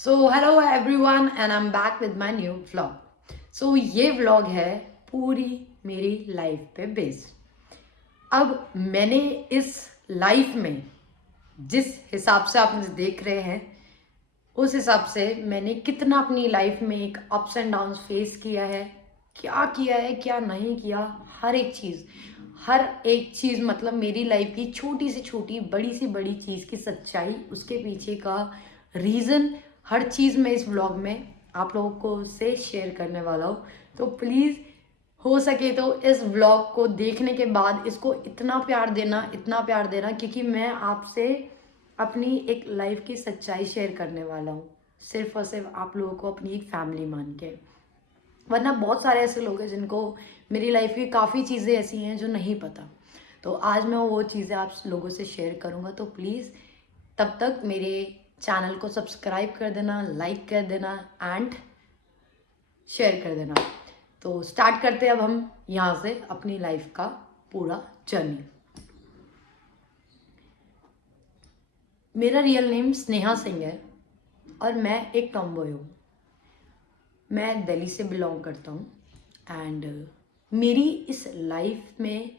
So hello everyone and I am back with my new vlog. So ये vlog है पूरी मेरी life पे बेस्ड। अब मैंने इस लाइफ में जिस हिसाब से आप मुझे देख रहे हैं उस हिसाब से मैंने कितना अपनी लाइफ में एक अप्स एंड डाउन्स फेस किया है क्या नहीं किया। हर एक चीज़ मतलब मेरी लाइफ की छोटी से छोटी बड़ी से बड़ी चीज़ की सच्चाई, उसके पीछे का रीज़न, हर चीज़ मैं इस व्लॉग में आप लोगों को से शेयर करने वाला हूँ। तो प्लीज़ हो सके तो इस व्लॉग को देखने के बाद इसको इतना प्यार देना क्योंकि मैं आपसे अपनी एक लाइफ की सच्चाई शेयर करने वाला हूँ, सिर्फ और सिर्फ आप लोगों को अपनी एक फैमिली मान के। वरना बहुत सारे ऐसे लोग हैं जिनको मेरी लाइफ की काफ़ी चीज़ें ऐसी हैं जो नहीं पता। तो आज मैं वो चीज़ें आप लोगों से शेयर करूँगा। तो प्लीज़ तब तक मेरे चैनल को सब्सक्राइब कर देना, लाइक कर देना एंड शेयर कर देना। तो स्टार्ट करते हैं अब हम यहाँ से अपनी लाइफ का पूरा जर्नी। मेरा रियल नेम स्नेहा सिंह है और मैं एक टॉमबॉय हूँ। मैं दिल्ली से बिलोंग करता हूँ एंड मेरी इस लाइफ में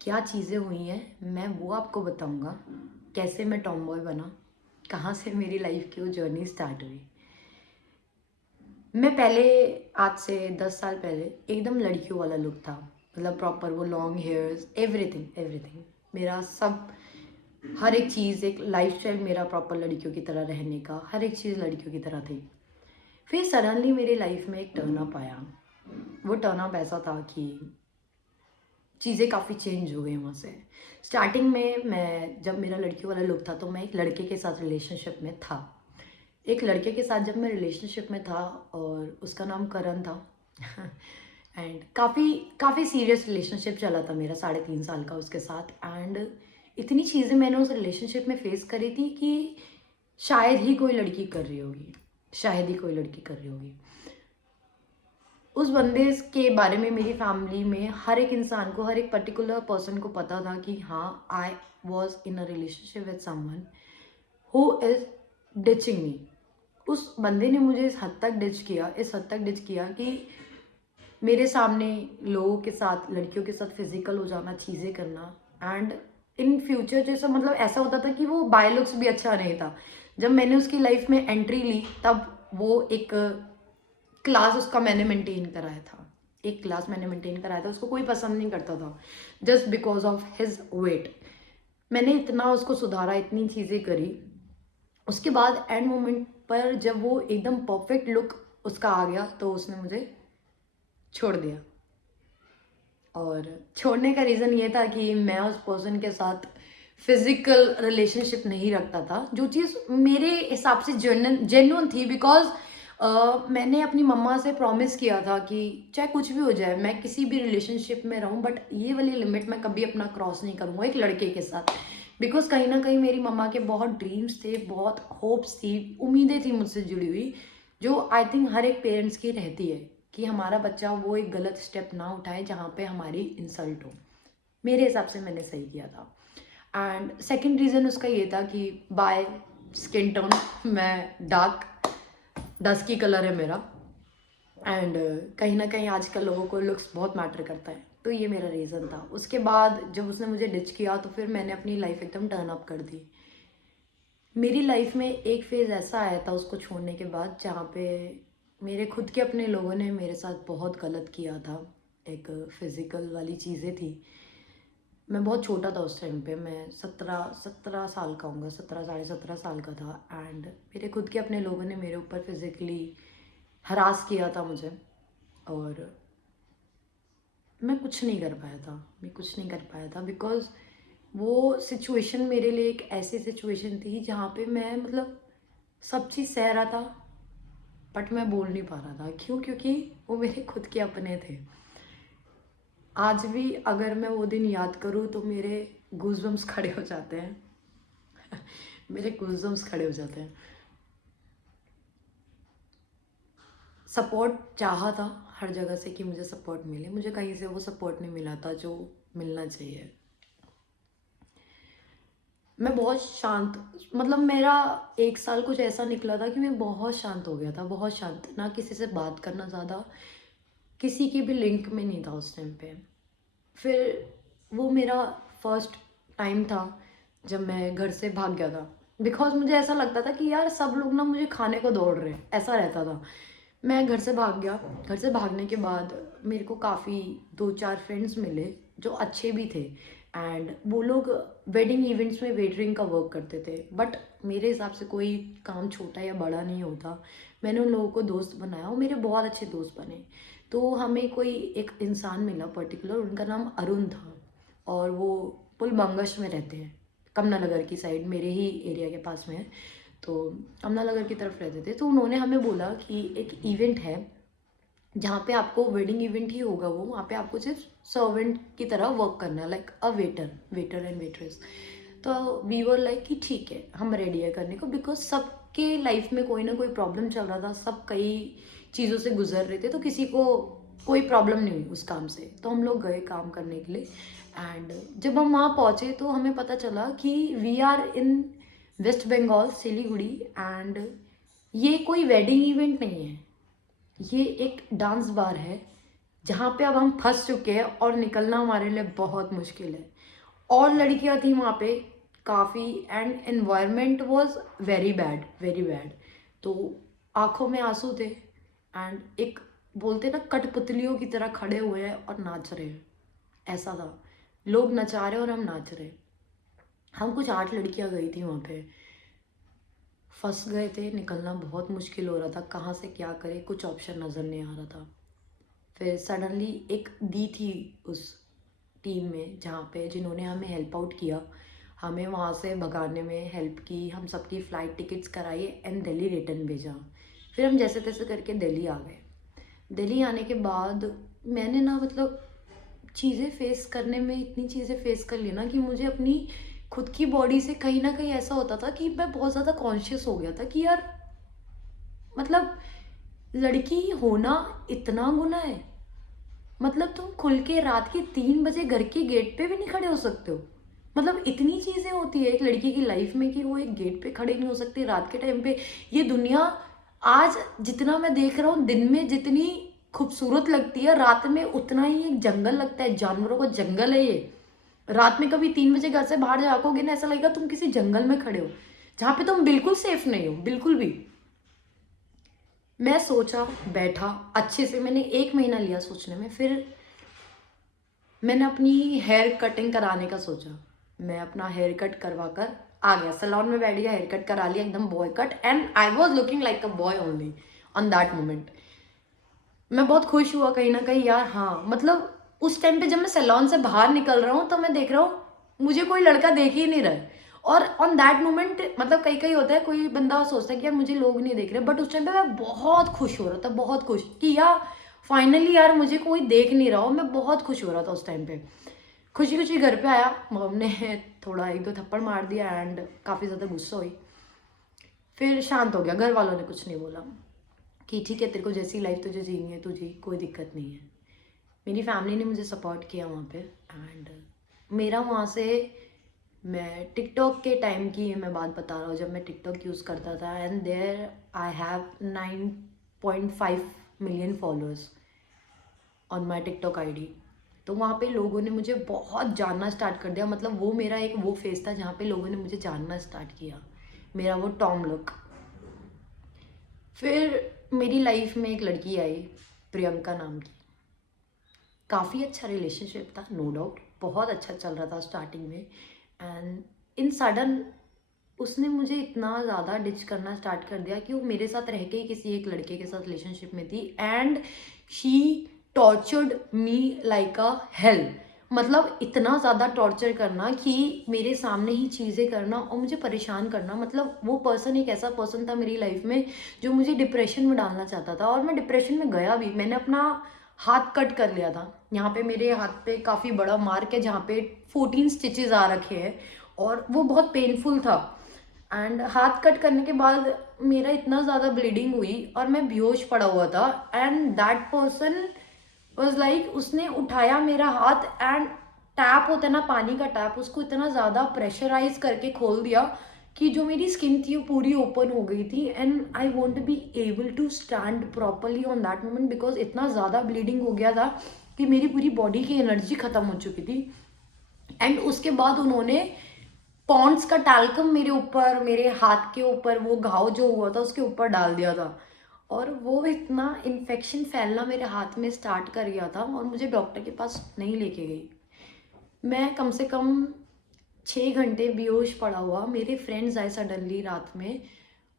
क्या चीज़ें हुई हैं मैं वो आपको बताऊँगा। कैसे मैं टॉमबॉय बना, कहाँ से मेरी लाइफ की वो जर्नी स्टार्ट हुई। मैं पहले आज से 10 साल पहले एकदम लड़कियों वाला लुक था, मतलब प्रॉपर वो लॉन्ग हेयर्स, एवरीथिंग एवरीथिंग मेरा सब, हर एक चीज़, एक लाइफस्टाइल मेरा प्रॉपर लड़कियों की तरह रहने का, हर एक चीज़ लड़कियों की तरह थी। फिर सडनली मेरी लाइफ में एक टर्न अप आया। वो टर्न अप ऐसा था कि चीज़ें काफ़ी चेंज हो गई वहाँ से। स्टार्टिंग में मैं जब मेरा लड़कियों वाला लुक था तो मैं एक लड़के के साथ रिलेशनशिप में था। एक लड़के के साथ जब मैं रिलेशनशिप में था और उसका नाम करण था एंड काफ़ी काफ़ी सीरियस रिलेशनशिप चला था मेरा 3.5 साल का उसके साथ। एंड इतनी चीज़ें मैंने उस रिलेशनशिप में फेस करी थी कि शायद ही कोई लड़की कर रही होगी, शायद ही कोई लड़की कर रही होगी। उस बंदे के बारे में मेरी फैमिली में हर एक इंसान को, हर एक पर्टिकुलर पर्सन को पता था कि हाँ, I was in a relationship with someone who is ditching me. उस बंदे ने मुझे इस हद तक डिच किया कि मेरे सामने लोगों के साथ, लड़कियों के साथ फिजिकल हो जाना, चीज़ें करना। एंड इन फ्यूचर जैसा मतलब ऐसा होता था कि वो बाय लुक्स भी अच्छा नहीं था। जब मैंने उसकी लाइफ में एंट्री ली तब वो एक क्लास उसका मैंने मेंटेन कराया था, एक क्लास मैंने मेंटेन कराया था। उसको कोई पसंद नहीं करता था just because of his weight. मैंने इतना उसको सुधारा, इतनी चीज़ें करी। उसके बाद एंड मोमेंट पर जब वो एकदम परफेक्ट लुक उसका आ गया तो उसने मुझे छोड़ दिया। और छोड़ने का रीज़न ये था कि मैं उस पर्सन के साथ फिजिकल रिलेशनशिप नहीं रखता था, जो चीज़ मेरे हिसाब से जेन्युइन थी। बिकॉज मैंने अपनी मम्मा से प्रॉमिस किया था कि चाहे कुछ भी हो जाए मैं किसी भी रिलेशनशिप में रहूं बट ये वाली लिमिट मैं कभी अपना क्रॉस नहीं करूंगा एक लड़के के साथ। बिकॉज कहीं ना कहीं मेरी मम्मा के बहुत ड्रीम्स थे, बहुत होप्स थी, उम्मीदें थी मुझसे जुड़ी हुई, जो आई थिंक हर एक पेरेंट्स की रहती है कि हमारा बच्चा वो एक गलत स्टेप ना उठाए जहाँ पे हमारी इंसल्ट हो। मेरे हिसाब से मैंने सही किया था। एंड सेकंड रीज़न उसका ये था कि बाय स्किन टोन मैं डस्की कलर है मेरा। एंड कहीं ना कहीं आजकल लोगों को लुक्स बहुत मैटर करता है, तो ये मेरा रीज़न था। उसके बाद जब उसने मुझे डिच किया तो फिर मैंने अपनी लाइफ एकदम टर्न अप कर दी। मेरी लाइफ में एक फेज़ ऐसा आया था उसको छोड़ने के बाद जहाँ पे मेरे खुद के अपने लोगों ने मेरे साथ बहुत गलत किया था। एक फिज़िकल वाली चीज़ें थी। मैं बहुत छोटा था उस टाइम पे, मैं 17 17 साल का होऊंगा, 17 साढ़े 17 साल का था। एंड मेरे खुद के अपने लोगों ने मेरे ऊपर फिज़िकली हरास किया था मुझे। और मैं कुछ नहीं कर पाया था बिकॉज़ वो सिचुएशन मेरे लिए एक ऐसी सिचुएशन थी जहाँ पे मैं मतलब सब चीज़ सह रहा था बट मैं बोल नहीं पा रहा था। क्यों? क्योंकि वो मेरे खुद के अपने थे। आज भी अगर मैं वो दिन याद करूँ तो मेरे गूज़बम्स खड़े हो जाते हैं मेरे गूज़बम्स खड़े हो जाते हैं। सपोर्ट चाहा था हर जगह से कि मुझे सपोर्ट मिले, मुझे कहीं से वो सपोर्ट नहीं मिला था जो मिलना चाहिए। मैं बहुत शांत, मतलब मेरा 1 साल कुछ ऐसा निकला था कि मैं बहुत शांत हो गया था, बहुत शांत, ना किसी से बात करना ज़्यादा, किसी की भी लिंक में नहीं था उस टाइम पे। फिर वो मेरा फर्स्ट टाइम था जब मैं घर से भाग गया था, बिकॉज़ मुझे ऐसा लगता था कि यार सब लोग ना मुझे खाने को दौड़ रहे हैं, ऐसा रहता था। मैं घर से भाग गया, घर से भागने के बाद मेरे को काफ़ी 2-4 फ्रेंड्स मिले जो अच्छे भी थे, एंड वो लोग वेडिंग इवेंट्स में वेटरिंग का वर्क करते थे, बट मेरे हिसाब से कोई काम छोटा या बड़ा नहीं होता। मैंने उन लोगों को दोस्त बनाया और मेरे बहुत अच्छे दोस्त बने। तो हमें कोई एक इंसान मिला पर्टिकुलर, उनका नाम अरुण था, और वो पुलबंगश में रहते हैं, कमला नगर की साइड, मेरे ही एरिया के पास में है। तो कमला नगर की तरफ रहते थे। तो उन्होंने हमें बोला कि एक इवेंट है जहाँ पे आपको, वेडिंग इवेंट ही होगा वो, वहाँ पे आपको सिर्फ सर्वेंट की तरह वर्क करना है, like a waiter and waitress. तो वी वर लाइक कि ठीक है, हम रेडी है करने को, बिकॉज सबके लाइफ में कोई ना कोई प्रॉब्लम चल रहा था, सब कई चीज़ों से गुजर रहे थे, तो किसी को कोई प्रॉब्लम नहीं हुई उस काम से। तो हम लोग गए काम करने के लिए, एंड जब हम वहाँ पहुँचे तो हमें पता चला कि we are in West Bengal, Siliguri, and ये कोई वेडिंग इवेंट नहीं है, ये एक डांस बार है जहाँ पे अब हम फंस चुके हैं और निकलना हमारे लिए बहुत मुश्किल है। और लड़कियाँ थी वहाँ पे काफ़ी, and environment was very bad, very bad. तो आंखों में आंसू थे, एंड एक बोलते ना कठपुतलियों की तरह खड़े हुए हैं और नाच रहे हैं, ऐसा था। लोग नचा रहे और हम नाच रहे। हम कुछ 8 लड़कियाँ गई थी वहाँ पे, फंस गए थे, निकलना बहुत मुश्किल हो रहा था, कहाँ से क्या करें, कुछ ऑप्शन नज़र नहीं आ रहा था। फिर सडनली एक दी थी उस टीम में जहाँ पे, जिन्होंने हमें हेल्प आउट किया, हमें वहाँ से भगाने में हेल्प की, हम सबकी फ़्लाइट टिकट्स कराई एंड दिल्ली रिटर्न भेजा। फिर हम जैसे तैसे करके दिल्ली आ गए। दिल्ली आने के बाद मैंने ना, मतलब चीज़ें फेस करने में इतनी चीज़ें फेस कर ली ना कि मुझे अपनी खुद की बॉडी से कहीं ना कहीं ऐसा होता था कि मैं बहुत ज़्यादा कॉन्शियस हो गया था कि यार, मतलब लड़की होना इतना गुना है, मतलब तुम खुल के रात के 3 बजे घर के गेट पे भी नहीं खड़े हो सकते हो। मतलब इतनी चीज़ें होती है एक लड़की की लाइफ में कि वो एक गेट पे खड़े नहीं हो सकती रात के टाइम पे। ये दुनिया आज जितना मैं देख रहा हूँ, दिन में जितनी खूबसूरत लगती है, रात में उतना ही एक जंगल लगता है, जानवरों का जंगल है ये। रात में कभी 3 बजे घर से बाहर जाओगे ना, ऐसा लगेगा तुम किसी जंगल में खड़े हो, जहाँ पे तुम बिल्कुल सेफ नहीं हो, बिल्कुल भी। मैं सोचा, बैठा अच्छे से, मैंने 1 महीना लिया सोचने में। फिर मैंने अपनी हेयर कटिंग कराने का सोचा। मैं अपना हेयर कट करवा कर आ गया, सैलून में बैठ गया, हेयर कट करा लिया एकदम boy cut, and I was looking like a boy only on that moment. मैं बहुत खुश हुआ कहीं ना कहीं यार, हाँ मतलब उस टाइम पे जब मैं सैलून से बाहर निकल रहा हूँ तो मैं देख रहा हूँ मुझे कोई लड़का देख ही नहीं रहा है। और ऑन दैट मोमेंट, मतलब कई कई होता है, कोई बंदा सोचता है कि यार मुझे लोग नहीं देख रहे, बट उस टाइम पे मैं बहुत खुश हो रहा था, बहुत खुश कि यार फाइनली यार मुझे कोई देख नहीं रहा हो। मैं बहुत खुश हो रहा था उस टाइम पे। खुशी खुशी घर पे आया, मम ने थोड़ा 1-2 थप्पड़ मार दिया एंड काफ़ी ज़्यादा गुस्सा हुई। फिर शांत हो गया, घर वालों ने कुछ नहीं बोला कि ठीक है, तेरे को जैसी लाइफ तुझे जीनी है तुझे, कोई दिक्कत नहीं है। मेरी फैमिली ने मुझे सपोर्ट किया वहाँ पे, एंड मेरा वहाँ से, मैं टिकटॉक के टाइम की मैं बात बता रहा हूँ, जब मैं टिकटॉक यूज़ करता था, and there I have 9.5 million followers on my TikTok ID. तो वहाँ पे लोगों ने मुझे बहुत जानना स्टार्ट कर दिया, मतलब वो मेरा एक वो फेस था जहाँ पे लोगों ने मुझे जानना स्टार्ट किया, मेरा वो टॉम लुक। फिर मेरी लाइफ में एक लड़की आई, प्रियंका नाम की। काफ़ी अच्छा रिलेशनशिप था, नो डाउट, बहुत अच्छा चल रहा था स्टार्टिंग में, एंड इन सडन उसने मुझे इतना ज़्यादा डिच करना स्टार्ट कर दिया कि वो मेरे साथ रह के ही किसी एक लड़के के साथ रिलेशनशिप में थी, and she tortured me like a hello. मतलब इतना ज़्यादा टॉर्चर करना कि मेरे सामने ही चीज़ें करना और मुझे परेशान करना। मतलब वो पर्सन एक ऐसा पर्सन था मेरी लाइफ में जो मुझे डिप्रेशन में डालना चाहता था, और मैं डिप्रेशन में गया भी। मैंने अपना हाथ कट कर लिया था, यहाँ पे मेरे हाथ पे काफ़ी बड़ा मार्क है जहाँ पे 14 स्टिचेस आ रखे हैं, और वो बहुत पेनफुल था। एंड हाथ कट करने के बाद मेरा इतना ज़्यादा ब्लीडिंग हुई और मैं बेहोश पड़ा हुआ था, and that person was like, उसने उठाया मेरा हाथ एंड टैप होता है ना पानी का टैप, उसको इतना ज़्यादा प्रेशराइज करके खोल दिया कि जो मेरी स्किन थी वो पूरी ओपन हो गई थी। And I want to be able to stand properly on that moment, because इतना ज़्यादा ब्लीडिंग हो गया था कि मेरी पूरी बॉडी की एनर्जी ख़त्म हो चुकी थी। एंड उसके बाद उन्होंने पॉन्ड्स का टैल्कम मेरे ऊपर, मेरे हाथ के ऊपर, वो घाव जो हुआ था उसके ऊपर डाल दिया था। और वो इतना इन्फेक्शन फैलना मेरे हाथ में स्टार्ट कर गया था और मुझे डॉक्टर के पास नहीं लेके गई। मैं कम से कम 6 घंटे बेहोश पड़ा हुआ। मेरे फ्रेंड्स आए सडनली रात में,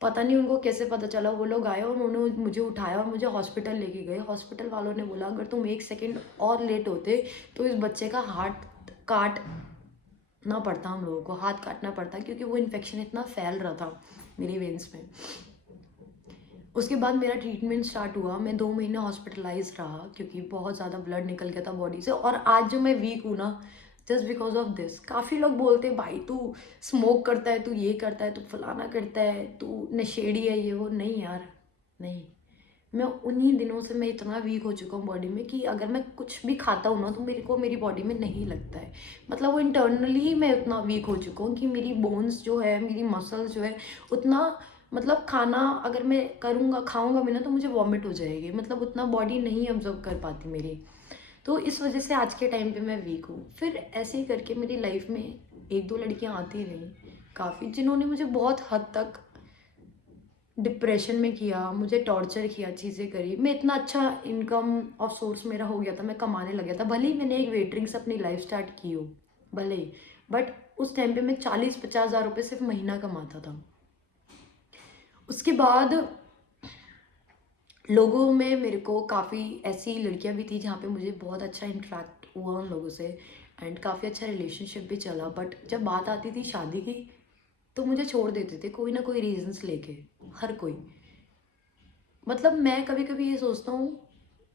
पता नहीं उनको कैसे पता चला, वो लोग आए और उन्होंने मुझे उठाया और मुझे हॉस्पिटल लेके गए। हॉस्पिटल वालों ने बोला अगर तुम 1 सेकेंड और लेट होते तो इस बच्चे का हार्ट काटना पड़ता, हम लोगों को हाथ काटना पड़ता, क्योंकि वो इन्फेक्शन इतना फैल रहा था मेरी वेंस में। उसके बाद मेरा ट्रीटमेंट स्टार्ट हुआ। मैं 2 महीने हॉस्पिटलाइज रहा क्योंकि बहुत ज़्यादा ब्लड निकल गया था बॉडी से। और आज जो मैं वीक हूँ ना, जस्ट बिकॉज ऑफ दिस। काफ़ी लोग बोलते हैं भाई तू स्मोक करता है, तू ये करता है, तू फलाना करता है, तू नशेड़ी है, ये वो। नहीं यार, नहीं। मैं उन्हीं दिनों से मैं इतना वीक हो चुका हूँ बॉडी में कि अगर मैं कुछ भी खाता हूँ ना तो मेरे को मेरी बॉडी में नहीं लगता है। मतलब वो इंटरनली ही मैं उतना वीक हो चुका हूँ कि मेरी बोन्स जो है, मेरी मसल्स जो है उतना, मतलब खाना अगर मैं करूँगा, खाऊंगा भी ना तो मुझे वॉमिट हो जाएगी। मतलब उतना बॉडी नहीं ऑब्जर्व कर पाती मेरी। तो इस वजह से आज के टाइम पे मैं वीक हूँ। फिर ऐसे ही करके मेरी लाइफ में 1-2 लड़कियाँ आती रहीं काफ़ी, जिन्होंने मुझे बहुत हद तक डिप्रेशन में किया, मुझे टॉर्चर किया, चीज़ें करी। मैं इतना अच्छा इनकम ऑफ सोर्स मेरा हो गया था, मैं कमाने लग गया था। भले ही मैंने एक वेटरिंग से अपनी लाइफ स्टार्ट की हो, भले ही, बट उस टाइम पे मैं 40-50 हज़ार रुपये सिर्फ महीना कमाता था। उसके बाद लोगों में मेरे को काफ़ी ऐसी लड़कियां भी थी जहाँ पे मुझे बहुत अच्छा इंटरेक्ट हुआ उन लोगों से, एंड काफ़ी अच्छा रिलेशनशिप भी चला। बट जब बात आती थी शादी की तो मुझे छोड़ देते थे कोई ना कोई रीजंस लेके, हर कोई। मतलब मैं कभी कभी ये सोचता हूँ,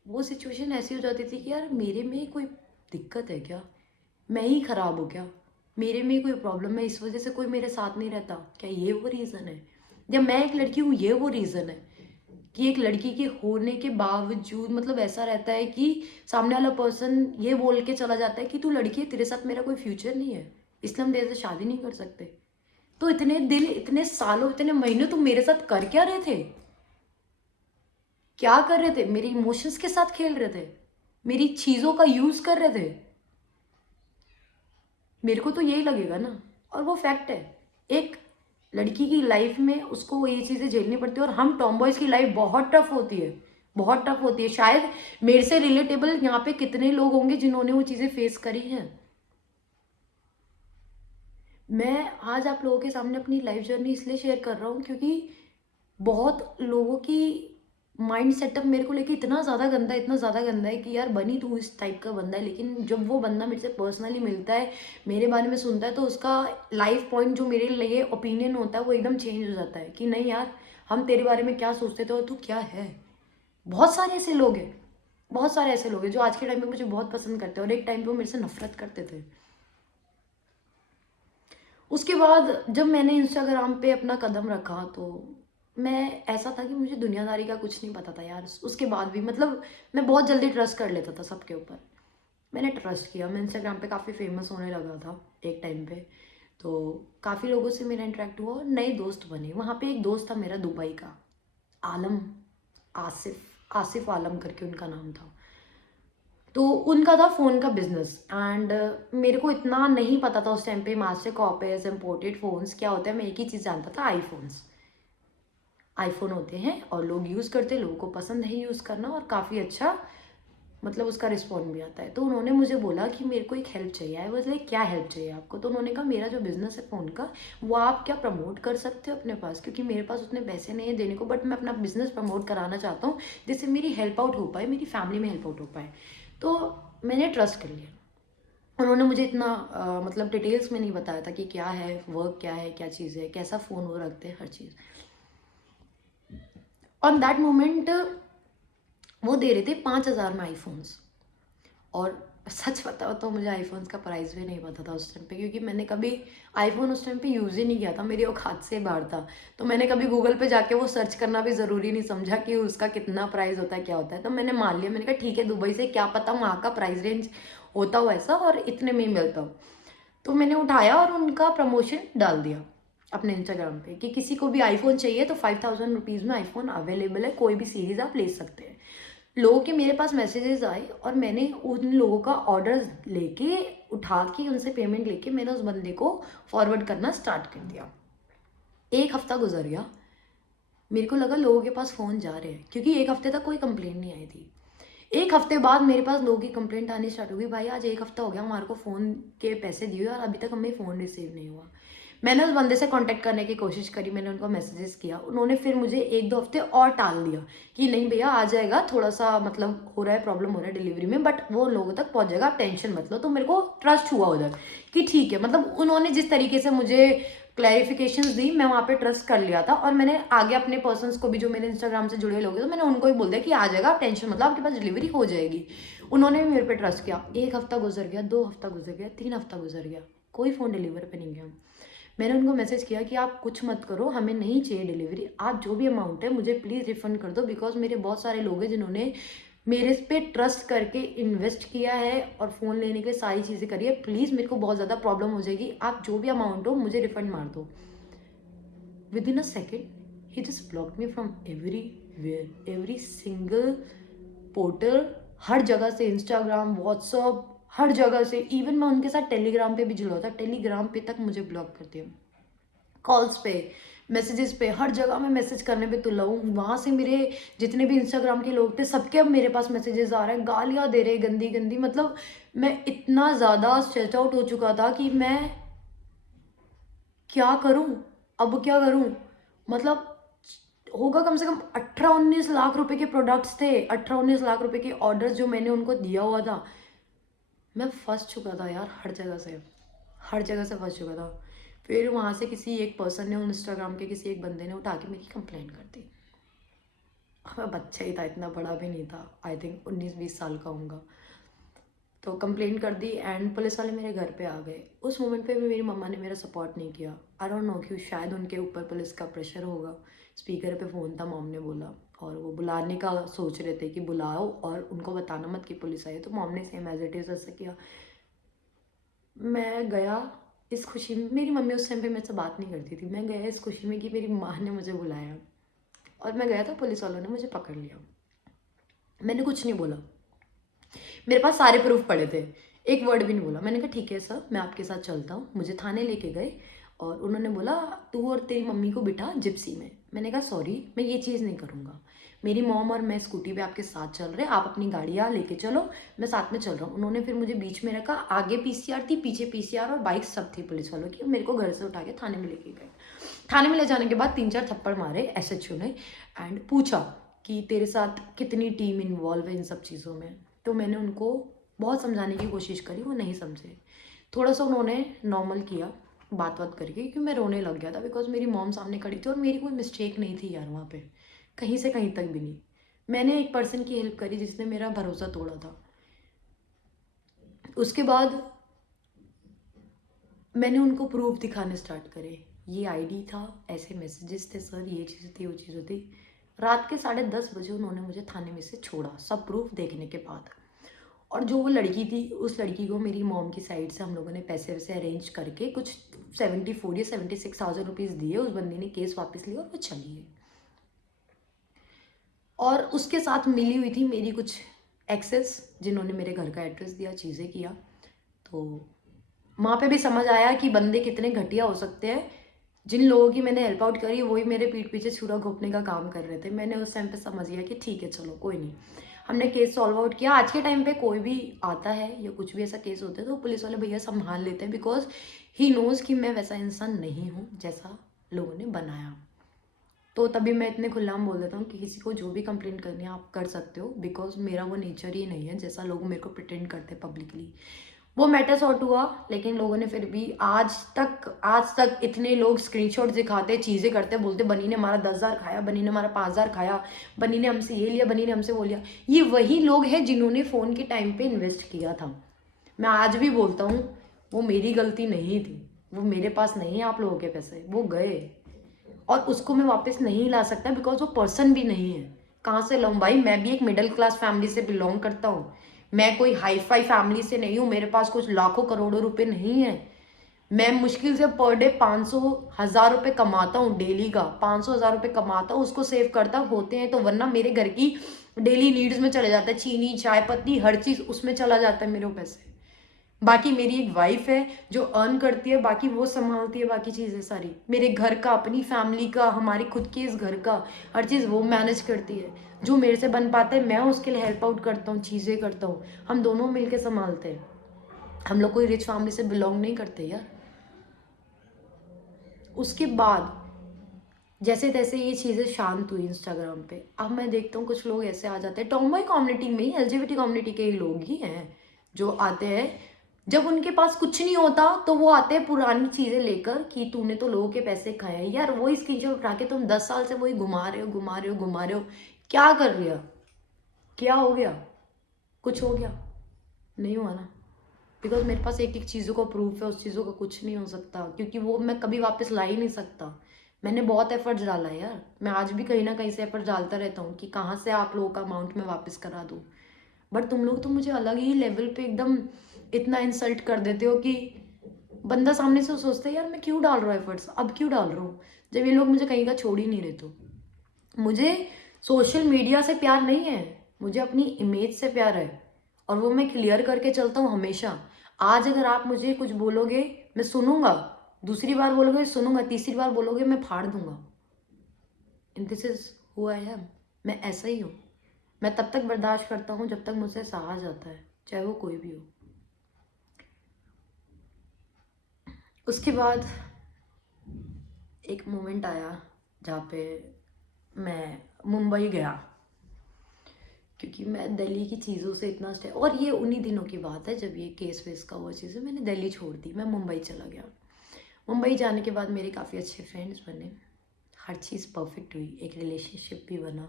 वो सिचुएशन ऐसी हो जाती थी कि यार मेरे में कोई दिक्कत है क्या, मैं ही खराब हूँ क्या, मेरे में कोई प्रॉब्लम है, इस वजह से कोई मेरे साथ नहीं रहता क्या, ये वो रीज़न है? या मैं एक लड़की हूँ, ये वो रीज़न है कि एक लड़की के होने के बावजूद मतलब ऐसा रहता है कि सामने वाला पर्सन ये बोल के चला जाता है कि तू लड़की है, तेरे साथ मेरा कोई फ्यूचर नहीं है, इसलिए हम तेरे से शादी नहीं कर सकते। तो इतने दिन, इतने सालों, इतने महीने तुम मेरे साथ कर क्या रहे थे? क्या कर रहे थे? मेरे इमोशंस के साथ खेल रहे थे, मेरी चीज़ों का यूज़ कर रहे थे। मेरे को तो यही लगेगा ना, और वो फैक्ट है। एक लड़की की लाइफ में उसको ये चीज़ें झेलनी पड़ती है, और हम टॉमबॉयज़ की लाइफ बहुत टफ होती है, बहुत टफ होती है। शायद मेरे से रिलेटेबल यहाँ पे कितने लोग होंगे जिन्होंने वो चीज़ें फेस करी हैं। मैं आज आप लोगों के सामने अपनी लाइफ जर्नी इसलिए शेयर कर रहा हूँ क्योंकि बहुत लोगों की माइंड सेटअप मेरे को लेके इतना ज़्यादा गंदा, इतना ज़्यादा गंदा है कि यार बनी तू इस टाइप का बंदा है, लेकिन जब वो बंदा मेरे से पर्सनली मिलता है, मेरे बारे में सुनता है, तो उसका लाइफ पॉइंट जो मेरे लिए ओपिनियन होता है वो एकदम चेंज हो जाता है कि नहीं यार, हम तेरे बारे में क्या सोचते थे और तू क्या है। बहुत सारे ऐसे लोग हैं, बहुत सारे ऐसे लोग हैं जो आज के टाइम पे मुझे बहुत पसंद करते हैं और एक टाइम पे वो मेरे से नफरत करते थे। उसके बाद जब मैंने इंस्टाग्राम पे अपना कदम रखा तो मैं, ऐसा था कि मुझे दुनियादारी का कुछ नहीं पता था यार। उसके बाद भी मतलब मैं बहुत जल्दी ट्रस्ट कर लेता था सबके ऊपर। मैंने ट्रस्ट किया, मैं इंस्टाग्राम पे काफ़ी फेमस होने लगा था एक टाइम पे। तो काफ़ी लोगों से मेरा इंटरेक्ट हुआ और नए दोस्त बने। वहाँ पे एक दोस्त था मेरा दुबई का, आलम, आसिफ, आसिफ आलम करके उनका नाम था। तो उनका था फ़ोन का बिज़नेस, एंड मेरे को इतना नहीं पता था उस टाइम पे मास्टर कॉपर्स, इम्पोर्टेड फ़ोन्स क्या होता है। मैं एक ही चीज़ जानता था, आईफ़ोन्स, आईफ़ोन होते हैं और लोग यूज़ करते हैं, लोगों को पसंद है यूज़ करना और काफ़ी अच्छा मतलब उसका रिस्पॉन्ड भी आता है। तो उन्होंने मुझे बोला कि मेरे को एक हेल्प चाहिए। आई वाज़ लाइक क्या हेल्प चाहिए आपको? तो उन्होंने कहा मेरा जो बिज़नेस है फ़ोन का, वो आप क्या प्रमोट कर सकते हो अपने पास, क्योंकि मेरे पास उतने पैसे नहीं है देने को, बट मैं अपना बिज़नेस प्रमोट कराना चाहता हूँ जिससे मेरी हेल्प आउट हो पाए, मेरी फैमिली में हेल्प आउट हो पाए। तो मैंने ट्रस्ट कर लिया। उन्होंने मुझे इतना मतलब डिटेल्स में नहीं बताया था कि क्या है वर्क, क्या है, क्या चीज़ है, कैसा फ़ोन वो रखते हैं, हर चीज़। ऑन दैट मोमेंट वो दे रहे थे 5,000 में आईफोन्स। और सच बताओ तो मुझे आईफोन्स का प्राइस भी नहीं पता था उस टाइम पे, क्योंकि मैंने कभी आईफोन उस टाइम पे यूज़ ही नहीं किया था, मेरी औकात से बाहर था। तो मैंने कभी गूगल पे जाके वो सर्च करना भी ज़रूरी नहीं समझा कि उसका कितना प्राइस होता है, क्या होता है। तो मैंने मान लिया, मैंने कहा ठीक है दुबई से क्या पता वहाँ का प्राइस रेंज होता हो ऐसा और इतने में ही मिलता हो। तो मैंने उठाया और उनका प्रमोशन डाल दिया अपने इंस्टाग्राम पे कि किसी को भी आईफोन चाहिए तो 5000 रुपीज़ में आईफोन अवेलेबल है, कोई भी सीरीज़ आप ले सकते हैं। लोगों के मेरे पास मैसेजेस आए और मैंने उन लोगों का ऑर्डर लेके उठा के उनसे पेमेंट लेके मैंने उस बंदे को फॉरवर्ड करना स्टार्ट कर दिया। एक हफ्ता गुजर गया, मेरे को लगा लोगों के पास फ़ोन जा रहे हैं क्योंकि एक हफ्ते तक कोई कंप्लेंट नहीं आई थी। एक हफ्ते बाद मेरे पास लोगों की कंप्लेंट आनी स्टार्ट हो गई, भाई आज एक हफ्ता हो गया हमारे को फ़ोन के पैसे दिए और अभी तक हमें फ़ोन रिसीव नहीं हुआ। मैंने उस बंदे से कांटेक्ट करने की कोशिश करी, मैंने उनको मैसेजेस किया, उन्होंने फिर मुझे 1-2 हफ्ते और टाल दिया कि नहीं भैया आ जाएगा, थोड़ा-सा मतलब हो रहा है, प्रॉब्लम हो रहा है डिलीवरी में, बट वो लोगों तक पहुँच जाएगा, आप टेंशन मत लो। तो मेरे को ट्रस्ट हुआ उधर कि ठीक है, मतलब उन्होंने जिस तरीके से मुझे क्लैरिफिकेशंस दी, मैं वहाँ पे ट्रस्ट कर लिया था और मैंने आगे अपने पर्सन्स को भी जो मेरे इंस्टाग्राम से जुड़े लोग हैं, तो मैंने उनको ही बोल दिया कि आ जाएगा, आप टेंशन मतलब आपके पास डिलीवरी हो जाएगी। उन्होंने भी मेरे पे ट्रस्ट किया। 1 हफ्ता गुजर गया, 2 हफ्ता गुजर गया, 3 हफ्ता गुजर गया, कोई फ़ोन डिलीवर पे नहीं गया। मैंने उनको मैसेज किया कि आप कुछ मत करो, हमें नहीं चाहिए डिलीवरी, आप जो भी अमाउंट है मुझे प्लीज़ रिफ़ंड कर दो, बिकॉज़ मेरे बहुत सारे लोग हैं जिन्होंने मेरे पे ट्रस्ट करके इन्वेस्ट किया है और फ़ोन लेने के लिए सारी चीज़ें करी है। प्लीज़ मेरे को बहुत ज़्यादा प्रॉब्लम हो जाएगी, आप जो भी अमाउंट हो मुझे रिफ़ंड मार दो। Within a second, he just blocked me from everywhere, every single portal, हर जगह से, इंस्टाग्राम, व्हाट्सअप, हर जगह से। इवन मैं उनके साथ टेलीग्राम पे भी जुड़ा था, टेलीग्राम पे तक मुझे ब्लॉक कर दिया। कॉल्स पे, मैसेजेस पे, हर जगह मैं मैसेज करने पे तुला हूँ। वहाँ से मेरे जितने भी इंस्टाग्राम के लोग थे सबके अब मेरे पास मैसेजेस आ रहे हैं, गालियाँ दे रहे, गंदी गंदी। मतलब मैं इतना ज़्यादा स्ट्रेस आउट हो चुका था कि मैं क्या करूं, अब क्या करूं। मतलब होगा कम से कम 18-19 लाख रुपए के प्रोडक्ट्स थे, 18-19 लाख रुपए के ऑर्डर्स जो मैंने उनको दिया हुआ था। मैं फंस चुका था यार, हर जगह से, हर जगह से फंस चुका था। फिर वहाँ से किसी एक पर्सन ने, इंस्टाग्राम के किसी एक बंदे ने उठा के मेरी कंप्लेंट कर दी। मैं बच्चा ही था, इतना बड़ा भी नहीं था, आई थिंक 19-20 साल का होऊंगा। तो कंप्लेंट कर दी एंड पुलिस वाले मेरे घर पे आ गए। उस मोमेंट पे भी मेरी मम्मा ने मेरा सपोर्ट नहीं किया। आई डोंट नो क्यों, शायद उनके ऊपर पुलिस का प्रेशर होगा। स्पीकर पे फ़ोन था, मॉम ने बोला और वो बुलाने का सोच रहे थे कि बुलाओ और उनको बताना मत कि पुलिस आई है। तो मॉम ने सेम एज इट इज़ ऐसा किया। मैं गया इस खुशी में, मेरी मम्मी उस टाइम पे मेरे से बात नहीं करती थी, मैं गया इस खुशी में कि मेरी माँ ने मुझे बुलाया और मैं गया था, पुलिस वालों ने मुझे पकड़ लिया। मैंने कुछ नहीं बोला, मेरे पास सारे प्रूफ पड़े थे, एक वर्ड भी नहीं बोला। मैंने कहा ठीक है सर, मैं आपके साथ चलता हूँ। मुझे थाने लेके गए और उन्होंने बोला तू और तेरी मम्मी को बिठा जिप्सी में। मैंने कहा सॉरी, मैं ये चीज़ नहीं करूँगा, मेरी मॉम और मैं स्कूटी पे आपके साथ चल रहे हैं, आप अपनी गाड़ियाँ लेके चलो, मैं साथ में चल रहा हूँ। उन्होंने फिर मुझे बीच में रखा, आगे पीसीआर थी, पीछे पीसीआर और बाइक सब थी पुलिस वालों की। मेरे को घर से उठा के थाने में लेके गए। थाने में ले जाने के बाद 3-4 थप्पड़ मारे एसएचओ ने एंड पूछा कि तेरे साथ कितनी टीम इन्वॉल्व है इन सब चीज़ों में। तो मैंने उनको बहुत समझाने की कोशिश करी, वो नहीं समझे। थोड़ा सा उन्होंने नॉर्मल किया बात करके, क्योंकि मैं रोने लग गया था बिकॉज मेरी मॉम सामने खड़ी थी और मेरी कोई मिस्टेक नहीं थी यार वहाँ पे, कहीं से कहीं तक भी नहीं। मैंने एक पर्सन की हेल्प करी जिसने मेरा भरोसा तोड़ा था। उसके बाद मैंने उनको प्रूफ दिखाने स्टार्ट करे, ये आईडी था, ऐसे मैसेजेस थे सर, ये चीज़ें थी, वो चीज़ें थी। रात के 10:30 बजे उन्होंने मुझे थाने में से छोड़ा, सब प्रूफ देखने के बाद। और जो वो लड़की थी, उस लड़की को मेरी मॉम की साइड से हम लोगों ने पैसे वैसे अरेंज करके कुछ 74 या 76,000 रुपीज़ दिए। उस बंदी ने केस वापस लिया और वो चली गई। और उसके साथ मिली हुई थी मेरी कुछ एक्सेस, जिन्होंने मेरे घर का एड्रेस दिया, चीज़ें किया। तो वहाँ पे भी समझ आया कि बंदे कितने घटिया हो सकते हैं। जिन लोगों की मैंने हेल्प आउट करी वही मेरे पीठ पीछे छुरा घोंपने का काम कर रहे थे। मैंने उस टाइम पे समझ लिया कि ठीक है चलो कोई नहीं, हमने केस सॉल्व आउट किया। आज के टाइम पे कोई भी आता है या कुछ भी ऐसा केस होता है तो पुलिस वाले भैया संभाल लेते हैं, बिकॉज ही नोज़ कि मैं वैसा इंसान नहीं हूँ जैसा लोगों ने बनाया। तो तभी मैं इतने खुल्लाम बोल देता हूँ कि किसी को जो भी कंप्लेंट करनी है आप कर सकते हो, बिकॉज मेरा वो नेचर ही नहीं है जैसा लोग मेरे को प्रिटेंड करते हैं पब्लिकली। वो मैटर सॉर्ट हुआ, लेकिन लोगों ने फिर भी आज तक इतने लोग स्क्रीनशॉट दिखाते, चीज़ें करते, बोलते बनी ने हमारा 10,000 खाया, बनी ने हमारा 5,000 खाया, बनी ने हमसे ये लिया, बनी ने हमसे वो लिया। ये वही लोग हैं जिन्होंने फ़ोन के टाइम पे इन्वेस्ट किया था। मैं आज भी बोलता हूँ वो मेरी गलती नहीं थी, वो मेरे पास नहीं है आप लोगों के पैसे, वो गए और उसको मैं वापस नहीं ला सकता बिकॉज वो पर्सन भी नहीं है। कहाँ से लाऊं भाई, मैं भी एक मिडिल क्लास फैमिली से बिलोंग करता हूँ, मैं कोई हाई फाई फैमिली से नहीं हूँ, मेरे पास कुछ लाखों करोड़ों रुपए नहीं है। मैं मुश्किल से पर डे 500,000 रुपये कमाता हूँ, डेली का 500,000 रुपये कमाता हूँ, उसको सेव करता होते हैं तो, वरना मेरे घर की डेली नीड्स में चले जाता है, चीनी चाय पत्ती हर चीज़ उसमें चला जाता है मेरे पैसे। बाकी मेरी एक वाइफ है जो अर्न करती है, बाकी वो संभालती है बाकी चीज़ें सारी, मेरे घर का, अपनी फैमिली का, हमारी खुद के इस घर का हर चीज़ वो मैनेज करती है। जो मेरे से बन पाता है मैं उसके लिए हेल्प आउट करता हूँ, चीज़ें करता हूँ, हम दोनों मिलके संभालते हैं। हम लोग कोई रिच फैमिली से बिलोंग नहीं करते यार। उसके बाद जैसे तैसे ये चीज़ें शांत हुई इंस्टाग्राम पे, अब मैं देखता हूँ कुछ लोग ऐसे आ जाते हैं, टॉमबॉय कम्युनिटी में ही, एलजीबीटी कम्युनिटी के ही लोग ही हैं जो आते हैं, जब उनके पास कुछ नहीं होता तो वो आते हैं पुरानी चीज़ें लेकर कि तूने तो लोगों के पैसे खाए हैं। यार वही स्क्रीनशॉट उठा के तुम 10 साल से वही घुमा रहे हो घुमा रहे हो घुमा रहे हो, क्या कर लिया, क्या हो गया, कुछ हो गया नहीं हुआ ना, बिकॉज मेरे पास एक एक चीज़ों का प्रूफ है, उस चीज़ों का कुछ नहीं हो सकता, क्योंकि वो मैं कभी वापस ला ही नहीं सकता। मैंने बहुत एफर्ट्स डाला है यार, मैं आज भी कहीं ना कहीं से एफर्ट डालता रहता हूँ कि कहाँ से आप लोगों का अमाउंट मैं वापस करा दूँ, बट तुम लोग तो मुझे अलग ही लेवल पे एकदम इतना इंसल्ट कर देते हो कि बंदा सामने से सोचता है यार मैं क्यों डाल रहा हूँ एफर्ट्स, अब क्यों डाल रहा हूँ, जब ये लोग मुझे कहीं का छोड़ ही नहीं रहे। तो मुझे सोशल मीडिया से प्यार नहीं है, मुझे अपनी इमेज से प्यार है, और वो मैं क्लियर करके चलता हूँ हमेशा। आज अगर आप मुझे कुछ बोलोगे मैं सुनूंगा, दूसरी बार बोलोगे सुनूंगा, तीसरी बार बोलोगे मैं फाड़ दूंगा। And this is who I am, मैं ऐसा ही हूँ। मैं तब तक बर्दाश्त करता हूँ जब तक मुझसे सहा जाता है, चाहे वो कोई भी हो। उसके बाद एक मोमेंट आया जहाँ पे मैं मुंबई गया, क्योंकि मैं दिल्ली की चीज़ों से इतना और ये उन्हीं दिनों की बात है जब ये केस वेस का वो चीज़ें, मैंने दिल्ली छोड़ दी, मैं मुंबई चला गया। मुंबई जाने के बाद मेरे काफ़ी अच्छे फ्रेंड्स बने, हर चीज़ परफेक्ट हुई, एक रिलेशनशिप भी बना,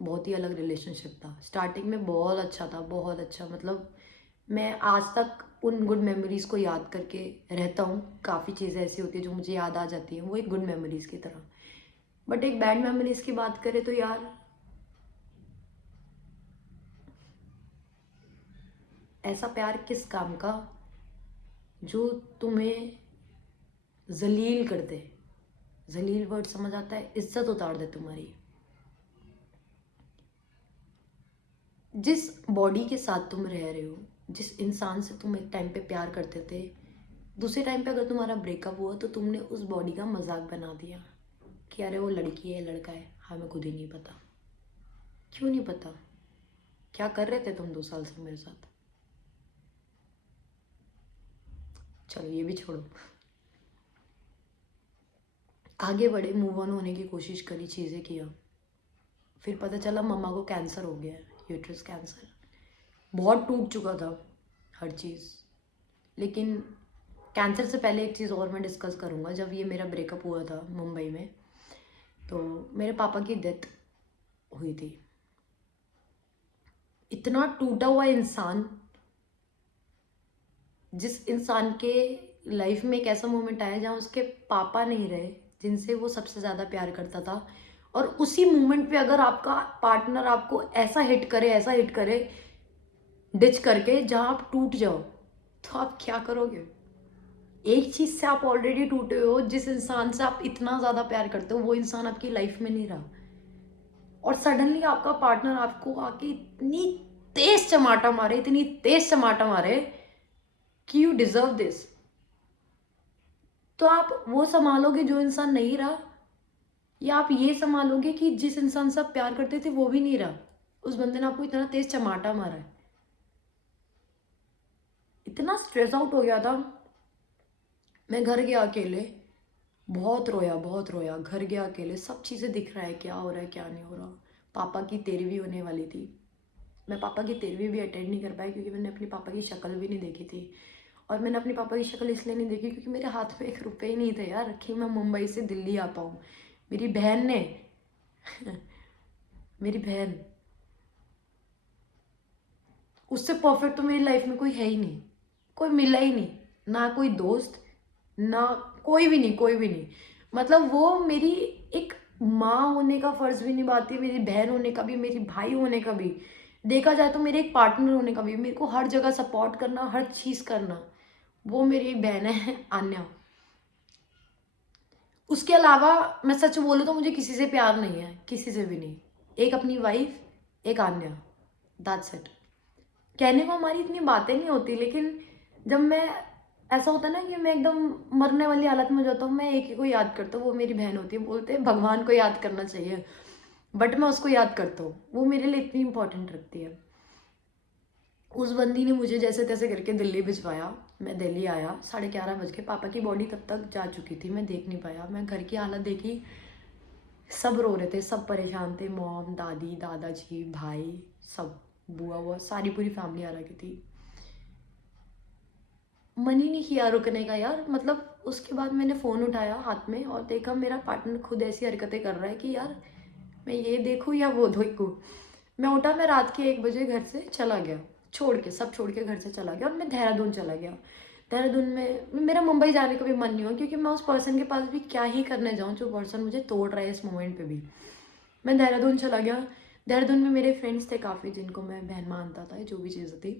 बहुत ही अलग रिलेशनशिप था। स्टार्टिंग में बहुत अच्छा था, बहुत अच्छा, मतलब मैं आज तक उन गुड मेमोरीज़ को याद करके रहता हूँ। काफ़ी चीज़ें ऐसी होती है जो मुझे याद आ जाती हैं, वो एक गुड मेमोरीज़ की तरह। बट एक बैड मेमोरीज़ की बात करें तो यार, ऐसा प्यार किस काम का जो तुम्हें जलील कर दे। जलील वर्ड समझ आता है, इज्जत उतार दे तुम्हारी। जिस बॉडी के साथ तुम रह रहे हो, जिस इंसान से तुम एक टाइम पे प्यार करते थे, दूसरे टाइम पे अगर तुम्हारा ब्रेकअप हुआ तो तुमने उस बॉडी का मजाक बना दिया कि अरे वो लड़की है लड़का है, हमें खुद ही नहीं पता। क्यों नहीं पता? क्या कर रहे थे तुम 2 साल से मेरे साथ? चलो ये भी छोड़ो, आगे बढ़े, मूव ऑन होने की कोशिश करी, चीज़ें किया, फिर पता चला मम्मा को कैंसर हो गया है, यूट्रस कैंसर। बहुत टूट चुका था हर चीज़। लेकिन कैंसर से पहले एक चीज़ और मैं डिस्कस करूँगा। जब ये मेरा ब्रेकअप हुआ था मुंबई में, तो मेरे पापा की डेथ हुई थी। इतना टूटा हुआ इंसान, जिस इंसान के लाइफ में एक ऐसा मोमेंट आया जहाँ उसके पापा नहीं रहे जिनसे वो सबसे ज़्यादा प्यार करता था, और उसी मोमेंट पे अगर आपका पार्टनर आपको ऐसा हिट करे, ऐसा हिट करे डिच करके जहाँ आप टूट जाओ, तो आप क्या करोगे? एक चीज़ से आप ऑलरेडी टूटे हो, जिस इंसान से आप इतना ज़्यादा प्यार करते हो वो इंसान आपकी लाइफ में नहीं रहा, और सडनली आपका पार्टनर आपको आके इतनी तेज चमाटा मारे, इतनी तेज चमाटा मारे कि यू डिजर्व दिस, तो आप वो संभालोगे जो इंसान नहीं रहा, या आप ये संभालोगे कि जिस इंसान से आप प्यार करते थे वो भी नहीं रहा, उस बंदे ने आपको इतना तेज चमाटा मारा है। इतना स्ट्रेस आउट हो गया था, मैं घर गया अकेले, बहुत रोया बहुत रोया, घर गया अकेले, सब चीज़ें दिख रहा है क्या हो रहा है क्या नहीं हो रहा। पापा की 13वीं होने वाली थी, मैं पापा की 13वीं भी अटेंड नहीं कर पाई, क्योंकि मैंने अपने पापा की शक्ल भी नहीं देखी थी। और मैंने अपने पापा की शक्ल इसलिए नहीं देखी क्योंकि मेरे हाथ में 1 रुपये ही नहीं थे यार कि मैं मुंबई से दिल्ली आ पाऊँ। मेरी बहन ने मेरी बहन, उससे परफेक्ट तो मेरी लाइफ में कोई है ही नहीं, कोई मिला ही नहीं, ना कोई दोस्त, ना कोई भी नहीं, कोई भी नहीं। मतलब वो मेरी एक माँ होने का फ़र्ज़ भी निभाती है, मेरी बहन होने का भी, मेरी भाई होने का भी, देखा जाए तो मेरे एक पार्टनर होने का भी, मेरे को हर जगह सपोर्ट करना, हर चीज़ करना, वो मेरी एक बहन है आन्या। उसके अलावा मैं सच बोलूँ तो मुझे किसी से प्यार नहीं है, किसी से भी नहीं। एक अपनी वाइफ़, एक आन्या, दैट्स इट। कहने को हमारी इतनी बातें नहीं होती, लेकिन जब मैं ऐसा होता है ना कि मैं एकदम मरने वाली हालत में हो जाता हूँ, मैं एक ही को याद करता हूँ, वो मेरी बहन होती है। बोलते हैं भगवान को याद करना चाहिए, बट मैं उसको याद करता हूँ, वो मेरे लिए इतनी इंपॉर्टेंट रखती है। उस बंदी ने मुझे जैसे तैसे करके दिल्ली भिजवाया। मैं दिल्ली आया 11:30 बज के, पापा की बॉडी तब तक जा चुकी थी, मैं देख नहीं पाया। मैं घर की हालत देखी, सब रो रहे थे, सब परेशान थे, मॉम, दादी, दादाजी, भाई, सब, बुआ हुआ, सारी पूरी फैमिली आ रखी थी। मन ही नहीं किया रुकने का यार। मतलब उसके बाद मैंने फ़ोन उठाया हाथ में और देखा मेरा पार्टनर खुद ऐसी हरकतें कर रहा है कि यार मैं ये देखूँ या वो देखूँ। मैं उठा, मैं रात के 1 बजे घर से चला गया, छोड़ के, सब छोड़ के घर से चला गया और मैं देहरादून चला गया। देहरादून में मेरा मुंबई जाने का भी मन नहीं हुआ, क्योंकि मैं उस पर्सन के पास भी क्या ही करने जाऊँ जो पर्सन मुझे तोड़ रहा है इस मोमेंट पे भी। मैं देहरादून चला गया। देहरादून में मेरे फ्रेंड्स थे काफ़ी, जिनको मैं बहन मानता था, जो भी चीज़ें थी।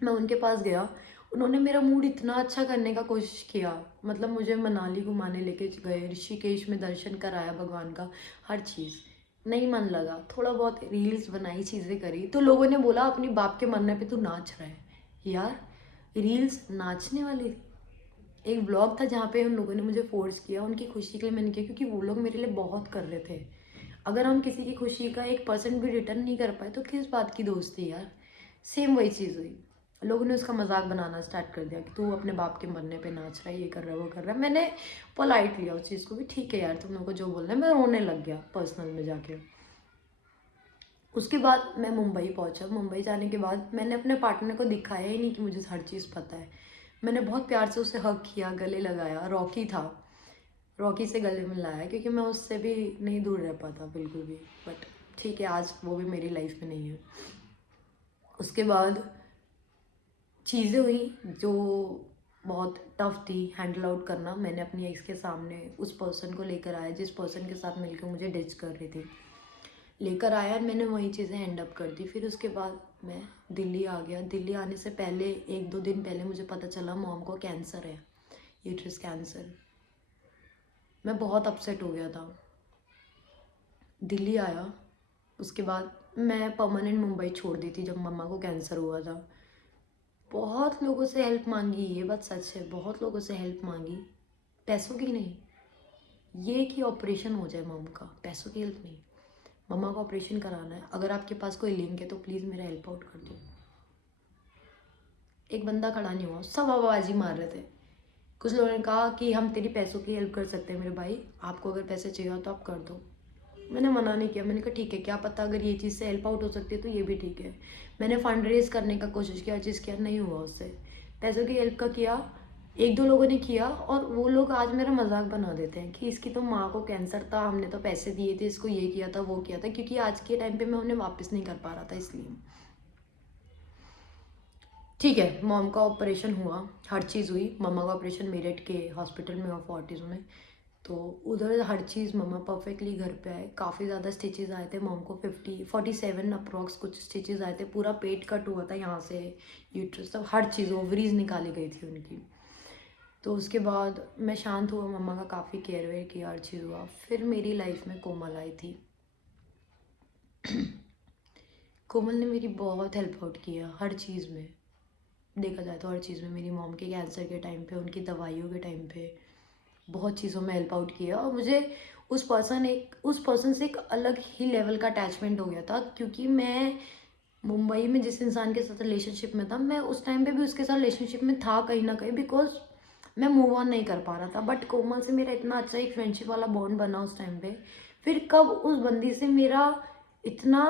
मैं उनके पास गया, उन्होंने मेरा मूड इतना अच्छा करने का कोशिश किया। मतलब मुझे मनाली घुमाने लेके गए, ऋषिकेश में दर्शन कराया भगवान का, हर चीज़। नहीं मन लगा, थोड़ा बहुत रील्स बनाई, चीज़ें करी, तो लोगों ने बोला अपनी बाप के मरने पे तू नाच रहा है। यार रील्स नाचने वाली थी। एक ब्लॉग था जहाँ पे उन लोगों ने मुझे फोर्स किया, उनकी खुशी के लिए मैंने किया, क्योंकि वो लोग मेरे लिए बहुत कर रहे थे। अगर हम किसी की खुशी का 1% भी रिटर्न नहीं कर पाए तो किस बात की दोस्ती यार। सेम वही चीज़ हुई, लोगों ने उसका मजाक बनाना स्टार्ट कर दिया कि तू अपने बाप के मरने पे नाच रहा है, ये कर रहा है, वो कर रहा है। मैंने पोलाइट लिया उस चीज़ को भी, ठीक है यार तुम लोगों को जो बोलना है। मैं रोने लग गया पर्सनल में जाके। उसके बाद मैं मुंबई पहुंचा। मुंबई जाने के बाद मैंने अपने पार्टनर को दिखाया ही नहीं कि मुझे हर चीज़ पता है। मैंने बहुत प्यार से उसे हग किया, गले लगाया। रॉकी था, रॉकी से गले मिलाया, क्योंकि मैं उससे भी नहीं दूर रह पाता बिल्कुल भी। बट ठीक है, आज वो भी मेरी लाइफ में नहीं है। उसके बाद चीज़ें हुई जो बहुत टफ थी हैंडल आउट करना। मैंने अपनी एक्स के सामने उस पर्सन को लेकर आया जिस पर्सन के साथ मिलकर मुझे डिच कर रही थी, लेकर आया और मैंने वही चीज़ें हैंड अप कर दी। फिर उसके बाद मैं दिल्ली आ गया। दिल्ली आने से पहले 1-2 दिन पहले मुझे पता चला मॉम को कैंसर है, यूट्रस कैंसर। मैं बहुत अपसेट हो गया था। दिल्ली आया, उसके बाद मैं परमानेंट मुंबई छोड़ दी थी जब मम्मा को कैंसर हुआ था। बहुत लोगों से हेल्प मांगी, ये बात सच है, बहुत लोगों से हेल्प मांगी, पैसों की नहीं। ये कि ऑपरेशन हो जाए मम का, पैसों की हेल्प नहीं। मम्मा का ऑपरेशन कराना है, अगर आपके पास कोई लिंक है तो प्लीज़ मेरा हेल्प आउट कर दो। एक बंदा खड़ा नहीं हुआ, सब आवाज़ी मार रहे थे। कुछ लोगों ने कहा कि हम तेरी पैसों की हेल्प कर सकते हैं मेरे भाई, आपको अगर पैसे चाहिए हो तो आप कर दो। मैंने मना नहीं किया, मैंने कहा ठीक है, क्या पता अगर ये चीज़ से हेल्प आउट हो सकती है तो ये भी ठीक है। मैंने फंड रेज करने का कोशिश किया, चीज़ किया, नहीं हुआ उससे। पैसों की हेल्प का किया, 1-2 लोगों ने किया, और वो लोग आज मेरा मजाक बना देते हैं कि इसकी तो माँ को कैंसर था, हमने तो पैसे दिए थे, इसको ये किया था, वो किया था, क्योंकि आज के टाइम पे मैं उन्हें वापस नहीं कर पा रहा था इसलिए। ठीक है, मॉम का ऑपरेशन हुआ, हर चीज़ हुई। मम्मा का ऑपरेशन मेरठ के हॉस्पिटल में हुआ, फोर्टिस में। तो उधर हर चीज़ मम्मा परफेक्टली घर पे आए। काफ़ी ज़्यादा स्टिचेस आए थे मॉम को, 47 अप्रॉक्स कुछ स्टिचेस आए थे। पूरा पेट कट हुआ था यहाँ से, यूट्रस तक, हर चीज़, ओवरीज निकाली गई थी उनकी। तो उसके बाद मैं शांत हुआ, मम्मा का काफ़ी केयर वेयर किया, हर चीज़ हुआ। फिर मेरी लाइफ में कोमल आई थी। कोमल ने मेरी बहुत हेल्प आउट किया हर चीज़ में, देखा जाए तो हर चीज़ में। मेरी मॉम के कैंसर के टाइम पे, उनकी दवाइयों के टाइम पे, बहुत चीज़ों में हेल्प आउट किया। और मुझे उस पर्सन से एक अलग ही लेवल का अटैचमेंट हो गया था, क्योंकि मैं मुंबई में जिस इंसान के साथ रिलेशनशिप में था, मैं उस टाइम पे भी उसके साथ रिलेशनशिप में था कहीं ना कहीं, बिकॉज मैं मूव ऑन नहीं कर पा रहा था। बट कोमल से मेरा इतना अच्छा एक फ्रेंडशिप वाला बॉन्ड बना उस टाइम पे। फिर कब उस बंदी से मेरा इतना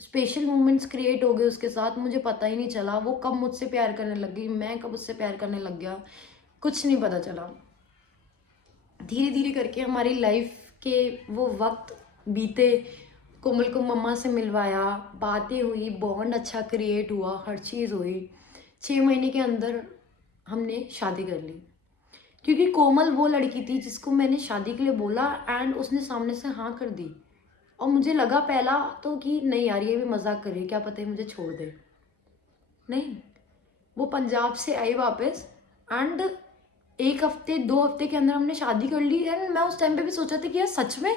स्पेशल मोमेंट्स क्रिएट हो गए उसके साथ, मुझे पता ही नहीं चला। वो कब मुझसे प्यार करने लग गई, मैं कब उससे प्यार करने लग गया, कुछ नहीं पता चला। धीरे धीरे करके हमारी लाइफ के वो वक्त बीते। कोमल को मम्मा से मिलवाया, बातें हुई, बॉन्ड अच्छा क्रिएट हुआ, हर चीज़ हुई। 6 महीने के अंदर हमने शादी कर ली। क्योंकि कोमल वो लड़की थी जिसको मैंने शादी के लिए बोला एंड उसने सामने से हाँ कर दी। और मुझे लगा पहला तो कि नहीं यार ये भी मजाक कर रही है, क्या पता है मुझे छोड़ दे। नहीं, वो पंजाब से आई वापस एंड 1 हफ्ते 2 हफ्ते के अंदर हमने शादी कर ली। एंड मैं उस टाइम पे भी सोचा था कि यार सच में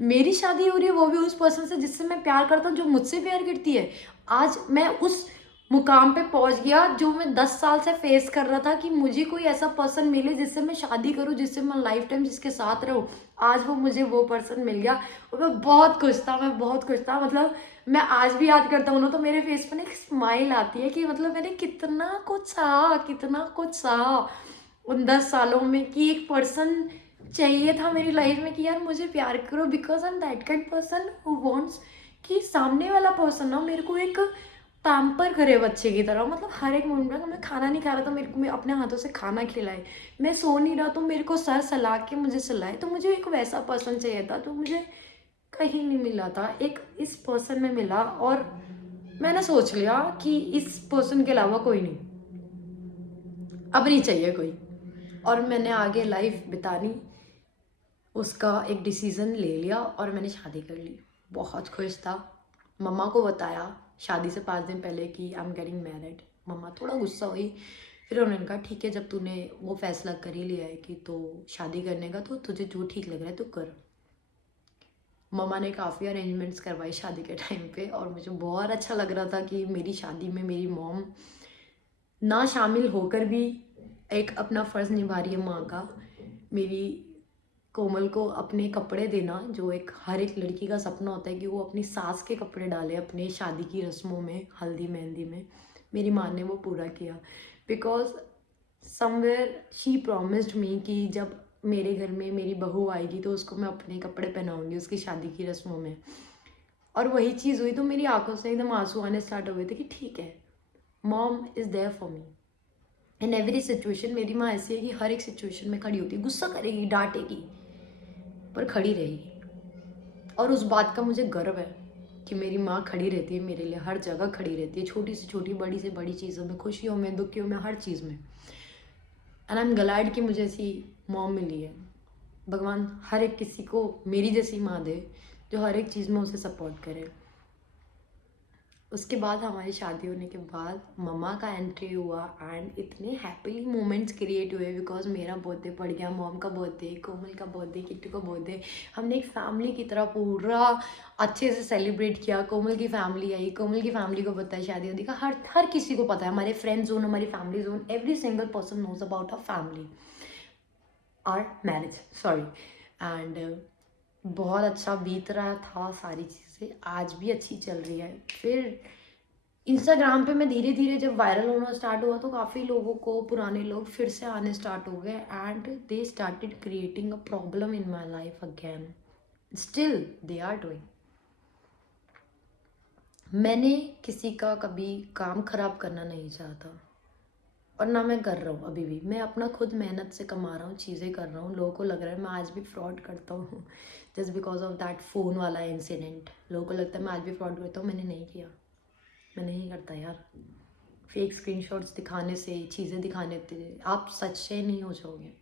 मेरी शादी हो रही है, वो भी उस पर्सन से जिससे मैं प्यार करता हूँ, जो मुझसे प्यार करती है। आज मैं उस मुकाम पे पहुंच गया जो मैं 10 साल से फेस कर रहा था कि मुझे कोई ऐसा पर्सन मिले जिससे मैं शादी करूं, जिससे मैं लाइफ टाइम जिसके साथ रहूं। आज वो मुझे वो पर्सन मिल गया और मैं बहुत खुश था, मैं बहुत खुश था। मतलब मैं आज भी याद करता हूँ ना तो मेरे फेस पर एक स्माइल आती है कि मतलब मैंने कितना कुछ सहा, कितना कुछ सहा उन 10 सालों में, कि एक पर्सन चाहिए था मेरी लाइफ में कि यार मुझे प्यार करो, because I am that kind person who wants कि सामने वाला पर्सन ना मेरे को एक पैम्पर करे बच्चे की तरह। मतलब हर एक मोमेंट में, मैं खाना नहीं खा रहा तो मेरे को मैं अपने हाथों से खाना खिलाए, मैं सो नहीं रहा तो मेरे को सर सला के मुझे सुलाए। तो मुझे एक वैसा पर्सन चाहिए था, तो मुझे कहीं नहीं मिला था, एक इस पर्सन में मिला। और मैंने सोच लिया कि इस पर्सन के अलावा कोई नहीं, अब नहीं चाहिए कोई। और मैंने आगे लाइफ बितानी, उसका एक डिसीज़न ले लिया और मैंने शादी कर ली। बहुत खुश था। मम्मा को बताया शादी से 5 दिन पहले कि आई एम गेटिंग मैरिड। मम्मा थोड़ा गुस्सा हुई, फिर उन्होंने कहा ठीक है, जब तूने वो फैसला कर ही लिया है कि तो शादी करने का, तो तुझे जो ठीक लग रहा है तो कर। मम्मा ने काफ़ी अरेंजमेंट्स करवाई शादी के टाइम पे और मुझे बहुत अच्छा लग रहा था कि मेरी शादी में मेरी मॉम ना शामिल होकर भी एक अपना फ़र्ज़ निभा रही है माँ का, मेरी कोमल को अपने कपड़े देना, जो एक हर एक लड़की का सपना होता है कि वो अपनी सास के कपड़े डाले अपने शादी की रस्मों में, हल्दी मेहंदी में। मेरी माँ ने वो पूरा किया, बिकॉज समवेयर शी प्रॉमिस्ड मी कि जब मेरे घर में मेरी बहू आएगी तो उसको मैं अपने कपड़े पहनाऊंगी उसकी शादी की रस्मों में। और वही चीज़ हुई, तो मेरी आंखों से एकदम आंसू आने स्टार्ट हो गए थे कि ठीक है, mom is there for me in every situation. मेरी माँ ऐसी है कि हर एक सिचुएशन में खड़ी होती है, गुस्सा करेगी, डांटेगी, पर खड़ी रहेगी। और उस बात का मुझे गर्व है कि मेरी माँ खड़ी रहती है मेरे लिए, हर जगह खड़ी रहती है, छोटी से छोटी, बड़ी से बड़ी चीज़ों में, खुशियों में, दुखियों में, हर चीज़ में। एंड आई एम ग्लैड कि मुझे ऐसी मॉम मिली है। भगवान हर एक किसी को मेरी जैसी माँ दे जो हर एक चीज़ में उसे सपोर्ट करे। उसके बाद हमारी शादी होने के बाद मम्मा का एंट्री हुआ एंड इतने हैप्पीली मोमेंट्स क्रिएट हुए, बिकॉज मेरा बर्थडे पड़ गया, मॉम का बर्थडे, कोमल का बर्थडे, किट्टू का बर्थडे। हमने एक फैमिली की तरह पूरा अच्छे से सेलिब्रेट किया। कोमल की फैमिली आई, कोमल की फैमिली को पता है शादी वादी का, हर हर किसी को पता है, हमारे फ्रेंड जोन, हमारी family zone, every single person knows about our family, our marriage, sorry. And बहुत अच्छा बीत रहा था, सारी चीज़ें आज भी अच्छी चल रही है। फिर इंस्टाग्राम पे मैं धीरे धीरे जब वायरल होना स्टार्ट हुआ तो काफ़ी लोगों को, पुराने लोग फिर से आने स्टार्ट हो गए and they started creating a problem in my life again, still they are doing. मैंने किसी का कभी काम खराब करना नहीं चाहता और ना मैं कर रहा हूँ अभी भी। मैं अपना खुद मेहनत से कमा रहा हूँ, चीज़ें कर रहा हूँ। लोगों को लग रहा है मैं आज भी फ्रॉड करता हूँ just because of that phone वाला इंसिडेंट। लोगों को लगता है मैं आज भी फ्रॉड करता हूँ, मैंने नहीं किया, मैं नहीं करता यार। फेक स्क्रीनशॉट्स दिखाने से, चीज़ें दिखाने से आप सच्चे नहीं हो जाओगे,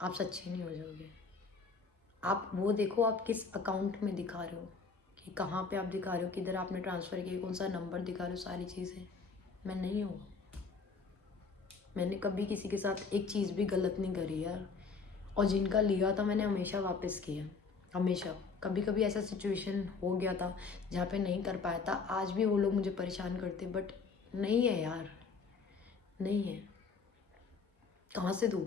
आप सच्चे नहीं हो जाओगे। आप वो देखो आप किस अकाउंट में दिखा रहे हो, कि कहाँ पे आप दिखा रहे हो, किधर आपने ट्रांसफ़र किया, कौन सा नंबर दिखा रहे हो, सारी चीज़ें। मैं नहीं हूँ, मैंने कभी किसी के साथ एक चीज़ भी गलत नहीं करी यार। और जिनका लिया था मैंने हमेशा वापस किया, हमेशा। कभी कभी ऐसा सिचुएशन हो गया था जहाँ पे नहीं कर पाया था, आज भी वो लोग मुझे परेशान करते, बट नहीं है यार, नहीं है, कहाँ से दूँ।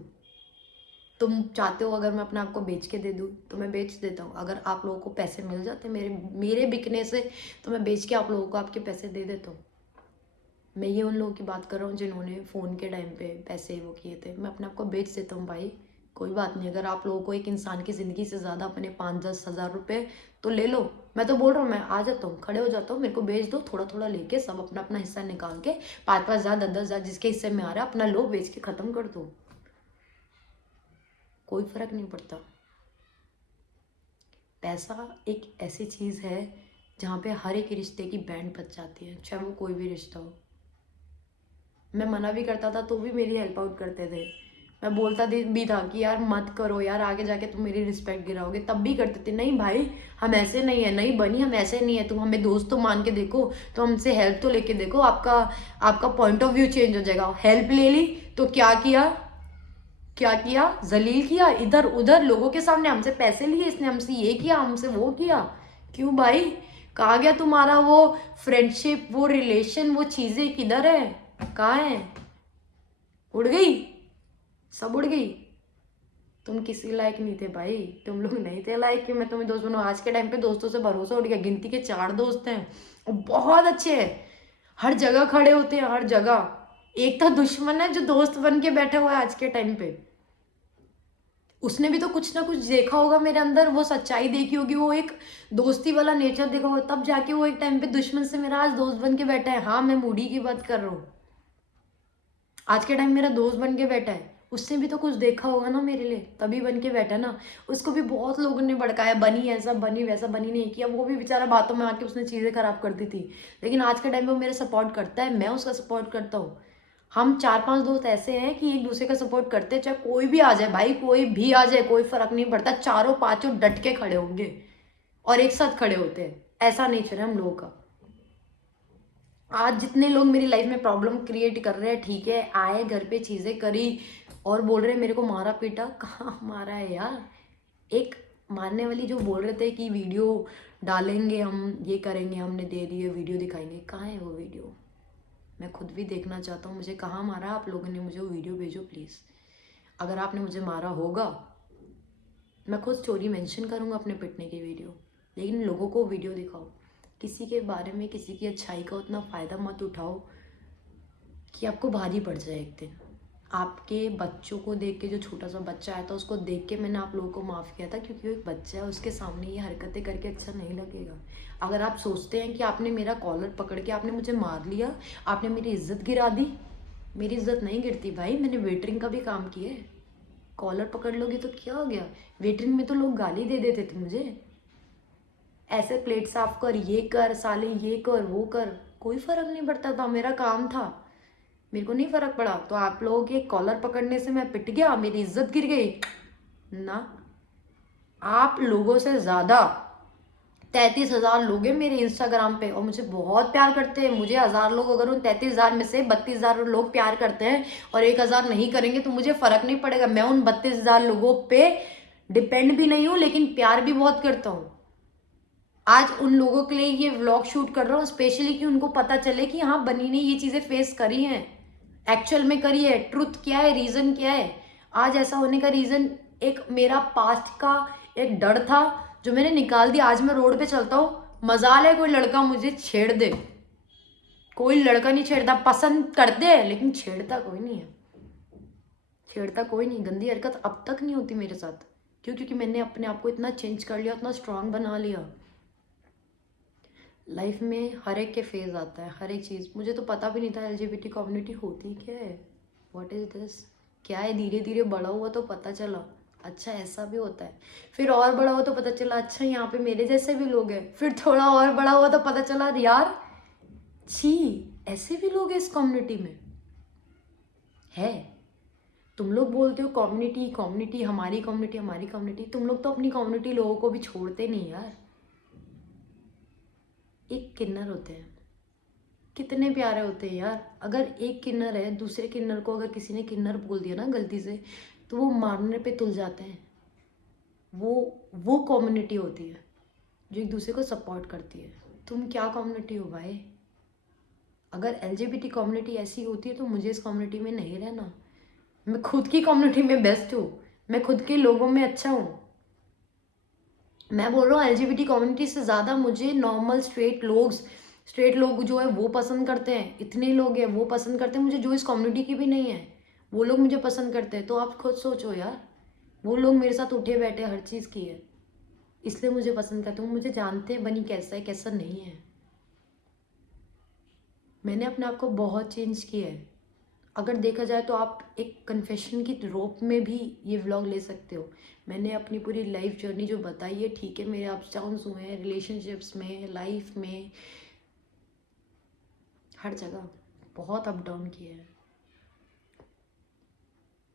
तुम चाहते हो अगर मैं अपने आप को बेच के दे दूँ तो मैं बेच देता हूँ। अगर आप लोगों को पैसे मिल जाते मेरे मेरे बिकने से तो मैं बेच के आप लोगों को आपके पैसे दे देता हूँ। मैं ये उन लोगों की बात कर रहा हूँ जिन्होंने फ़ोन के टाइम पे पैसे वो किए थे। मैं अपने आप को बेच देता हूँ भाई, कोई बात नहीं। अगर आप लोगों को एक इंसान की ज़िंदगी से ज़्यादा अपने 5-10 हज़ार रुपये तो ले लो। मैं तो बोल रहा हूँ, मैं आ जाता हूँ, खड़े हो जाता हूँ, मेरे को बेच दो, थोड़ा थोड़ा लेके सब अपना अपना हिस्सा निकाल के 5-5 हज़ार 10-10 हज़ार जिसके हिस्से में आ रहा है अपना लो, बेच के ख़त्म कर दो, कोई फ़र्क नहीं पड़ता। पैसा एक ऐसी चीज़ है जहाँ पे हर एक रिश्ते की बैंड बच जाती है, चाहे वो कोई भी रिश्ता हो। मैं मना भी करता था तो भी मेरी हेल्प आउट करते थे, मैं बोलता भी था कि यार मत करो यार, आगे जाके तुम मेरी रिस्पेक्ट गिराओगे, तब भी करते थे। नहीं भाई, हम ऐसे नहीं है, नहीं बनी, हम ऐसे नहीं है, तुम हमें दोस्त तो मान के देखो, तो हमसे हेल्प तो लेके देखो, आपका आपका पॉइंट ऑफ व्यू चेंज हो जाएगा। हेल्प ले ली तो क्या किया, क्या किया, जलील किया, इधर उधर लोगों के सामने हमसे पैसे लिए, इसने हमसे ये किया, हमसे वो किया। क्यों भाई, कहाँ गया तुम्हारा वो फ्रेंडशिप, वो रिलेशन, वो चीजें किधर है, कहाँ है, उड़ गई, सब उड़ गई। तुम किसी लायक नहीं थे भाई, तुम लोग नहीं थे लायक कि मैं तुम्हें दोस्त बनाऊं। आज के टाइम पे दोस्तों से भरोसा उठ गया, गिनती के 4 दोस्त हैं और बहुत अच्छे हैं, हर जगह खड़े होते हैं, हर जगह। एक तो दुश्मन है जो दोस्त बन के बैठा हुआ है आज के टाइम पे, उसने भी तो कुछ ना कुछ देखा होगा मेरे अंदर, वो सच्चाई देखी होगी, वो एक दोस्ती वाला नेचर देखा होगा, तब जाके वो एक टाइम पे दुश्मन से मेरा आज दोस्त बन के बैठा है। हाँ, मैं मूडी की बात कर रहा हूँ, आज के टाइम मेरा दोस्त बन के बैठा है, उसने भी तो कुछ देखा होगा ना मेरे लिए, तभी बन के बैठा ना। उसको भी बहुत लोगों ने भड़काया, बनी ऐसा, बनी वैसा, बनी नहीं किया, वो भी बेचारा बातों में आके उसने चीज़ें खराब कर दी थी। लेकिन आज के टाइम पे वो मेरा सपोर्ट करता है, मैं उसका सपोर्ट करता हूँ। हम 4-5 दोस्त ऐसे हैं कि एक दूसरे का सपोर्ट करते हैं, चाहे कोई भी आ जाए भाई, कोई भी आ जाए, कोई फर्क नहीं पड़ता, चारों पांचों डट के खड़े होंगे और एक साथ खड़े होते हैं। ऐसा नेचर है हम लोगों का। आज जितने लोग मेरी लाइफ में प्रॉब्लम क्रिएट कर रहे हैं, ठीक है, आए घर पे चीज़ें करी और बोल रहे हैं मेरे को मारा पीटा, कहाँ मारा है यार। एक मारने वाली जो बोल रहे थे कि वीडियो डालेंगे हम, ये करेंगे, हमने दे दिए वीडियो दिखाएंगे, कहाँ है वो वीडियो, मैं खुद भी देखना चाहता हूँ, मुझे कहाँ मारा आप लोगों ने, मुझे वो वीडियो भेजो प्लीज़। अगर आपने मुझे मारा होगा, मैं खुद स्टोरी मेंशन करूँगा अपने पिटने की वीडियो, लेकिन लोगों को वीडियो दिखाओ। किसी के बारे में, किसी की अच्छाई का उतना फ़ायदा मत उठाओ कि आपको भारी पड़ जाए एक दिन। आपके बच्चों को देख के, जो छोटा सा बच्चा आया था उसको देख के मैंने आप लोगों को माफ़ किया था, क्योंकि वो एक बच्चा है, उसके सामने ये हरकतें करके अच्छा नहीं लगेगा। अगर आप सोचते हैं कि आपने मेरा कॉलर पकड़ के आपने मुझे मार लिया, आपने मेरी इज्जत गिरा दी, मेरी इज्जत नहीं गिरती भाई, मैंने वेटरिंग का भी काम किया है। कॉलर पकड़ लोगे तो क्या हो गया, वेटरिंग में तो लोग गाली दे देते थे मुझे, ऐसे प्लेट साफ कर, ये कर साले, ये कर वो कर, कोई फर्क नहीं पड़ता था, मेरा काम था, मेरे को नहीं फर्क पड़ा। तो आप लोगों के कॉलर पकड़ने से मैं पिट गया, मेरी इज्जत गिर गई ना। आप लोगों से ज्यादा 33,000 लोग हैं मेरे इंस्टाग्राम पे और मुझे बहुत प्यार करते हैं। मुझे 1,000 लोग, अगर उन 33,000 में से 32,000 लोग प्यार करते हैं और 1,000 नहीं करेंगे तो मुझे फर्क नहीं पड़ेगा। मैं उन 32,000 लोगों पे डिपेंड भी नहीं हूँ, लेकिन प्यार भी बहुत करता हूँ। आज उन लोगों के लिए ये व्लॉग शूट कर रहा हूँ स्पेशली, कि उनको पता चले कि हाँ, बनी ने ये चीज़ें फेस करी हैं, एक्चुअल में करी है, ट्रुथ क्या है, रीज़न क्या है। आज ऐसा होने का रीज़न एक मेरा पास्ट का एक डर था जो मैंने निकाल दिया। आज मैं रोड पे चलता हूँ, मजाल है कोई लड़का मुझे छेड़ दे, कोई लड़का नहीं छेड़ता, पसंद करते हैं लेकिन छेड़ता कोई नहीं है, छेड़ता कोई नहीं। गंदी हरकत अब तक नहीं होती मेरे साथ। क्यों? क्योंकि मैंने अपने आप को इतना चेंज कर लिया, इतना स्ट्रांग बना लिया। लाइफ में हर एक के फेज आता है, हर एक चीज़। मुझे तो पता भी नहीं था एलजीबीटी कम्युनिटी होती क्या है, व्हाट इज़ दिस, क्या है। धीरे धीरे बड़ा हुआ तो पता चला, अच्छा ऐसा भी होता है। फिर और बड़ा हुआ तो पता चला, अच्छा यहाँ पे मेरे जैसे भी लोग हैं। फिर थोड़ा और बड़ा हुआ तो पता चला, यार छी, ऐसे भी लोग हैं इस कम्युनिटी में है। तुम लोग बोलते हो कम्युनिटी कम्युनिटी, हमारी कम्युनिटी हमारी कम्युनिटी, तुम लोग तो अपनी कम्युनिटी लोगों को भी छोड़ते नहीं यार। एक किन्नर होते हैं, कितने प्यारे होते हैं यार। अगर एक किन्नर है, दूसरे किन्नर को अगर किसी ने किन्नर बोल दिया ना गलती से, तो वो मारने पे तुल जाते हैं। वो कम्युनिटी होती है जो एक दूसरे को सपोर्ट करती है। तुम क्या कम्युनिटी हो भाई? अगर एलजीबीटी कम्युनिटी ऐसी होती है तो मुझे इस कम्युनिटी में नहीं रहना। मैं खुद की कम्युनिटी में बेस्ट हूँ, मैं खुद के लोगों में अच्छा हूँ। मैं बोल रहा हूँ एलजीबीटी कम्युनिटी से ज़्यादा मुझे नॉर्मल स्ट्रेट लोग जो है वो पसंद करते हैं। इतने लोग हैं वो पसंद करते हैं मुझे, जो इस कम्युनिटी की भी नहीं है वो लोग मुझे पसंद करते हैं। तो आप खुद सोचो यार, वो लोग मेरे साथ उठे बैठे हर चीज़ की है, इसलिए मुझे पसंद करते हैं। मुझे जानते हैं बनी कैसा है कैसा नहीं है। मैंने अपने आप को बहुत चेंज किया है। अगर देखा जाए तो आप एक कन्फेशन की रोप में भी ये व्लॉग ले सकते हो। मैंने अपनी पूरी लाइफ जर्नी जो बताई है, ठीक है, मेरे अप्स डाउन्स हुए हैं रिलेशनशिप्स में, लाइफ में, हर जगह बहुत अप डाउन किए हैं।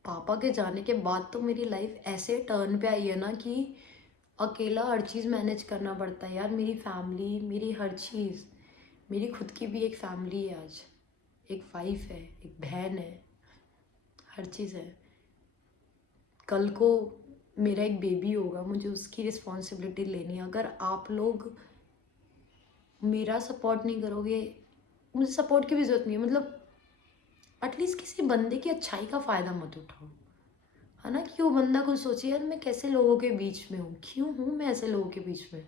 पापा के जाने के बाद तो मेरी लाइफ ऐसे टर्न पे आई है ना कि अकेला हर चीज़ मैनेज करना पड़ता है यार। मेरी फैमिली, मेरी हर चीज़, मेरी खुद की भी एक फैमिली है आज, एक वाइफ है, एक बहन है, हर चीज़ है। कल को मेरा एक बेबी होगा, मुझे उसकी रिस्पॉन्सिबिलिटी लेनी है। अगर आप लोग मेरा सपोर्ट नहीं करोगे, मुझे सपोर्ट की भी ज़रूरत नहीं है, मतलब एटलीस्ट किसी बंदे की अच्छाई का फ़ायदा मत उठाओ, है ना। कि वो बंदा कुछ सोचे यार मैं कैसे लोगों के बीच में हूँ, क्यों हूँ मैं ऐसे लोगों के बीच में।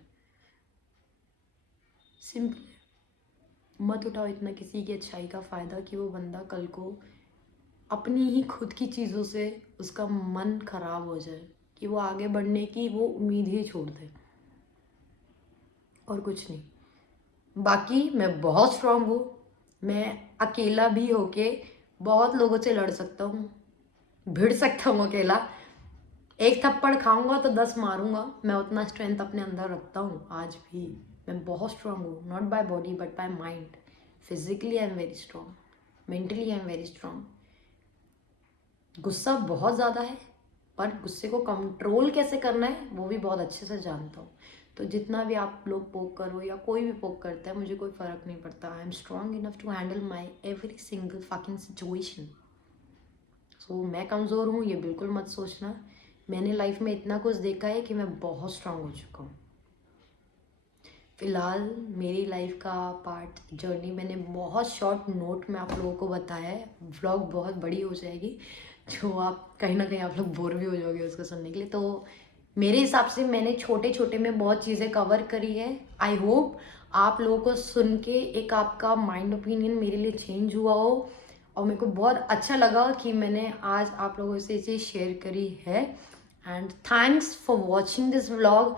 सिंपल मत उठाओ इतना किसी की अच्छाई का फ़ायदा कि वो बंदा कल को अपनी ही खुद की चीज़ों से उसका मन खराब हो जाए, कि वो आगे बढ़ने की वो उम्मीद ही छोड़ दे, और कुछ नहीं। बाकी मैं बहुत स्ट्रांग हूँ, मैं अकेला भी होके बहुत लोगों से लड़ सकता हूँ, भिड़ सकता हूँ अकेला। एक थप्पड़ खाऊंगा तो 10 मारूंगा, मैं उतना स्ट्रेंथ अपने अंदर रखता हूँ आज भी। मैं बहुत स्ट्रांग हूँ, not by body but by mind. Physically I am very strong, mentally I am very strong. गुस्सा बहुत ज़्यादा है, पर गुस्से को कंट्रोल कैसे करना है वो भी बहुत अच्छे से जानता हूँ। तो जितना भी आप लोग पोक करो या कोई भी पोक करता है, मुझे कोई फ़र्क नहीं पड़ता। I am strong enough to handle my every single fucking situation. So मैं कमज़ोर हूँ ये बिल्कुल मत सोचना। मैंने लाइफ में इतना कुछ देखा है कि मैं बहुत स्ट्रांग हो चुका हूँ। फ़िलहाल मेरी लाइफ का पार्ट जर्नी मैंने बहुत शॉर्ट नोट में आप लोगों को बताया है। व्लॉग बहुत बड़ी हो जाएगी, जो आप कहीं ना कहीं आप लोग बोर भी हो जाओगे उसको सुनने के लिए। तो मेरे हिसाब से मैंने छोटे छोटे में बहुत चीज़ें कवर करी है। आई होप आप लोगों को सुन के एक आपका माइंड ओपिनियन मेरे लिए चेंज हुआ हो, और मेरे को बहुत अच्छा लगा कि मैंने आज आप लोगों से ये चीज़ शेयर करी है। And thanks for watching this vlog.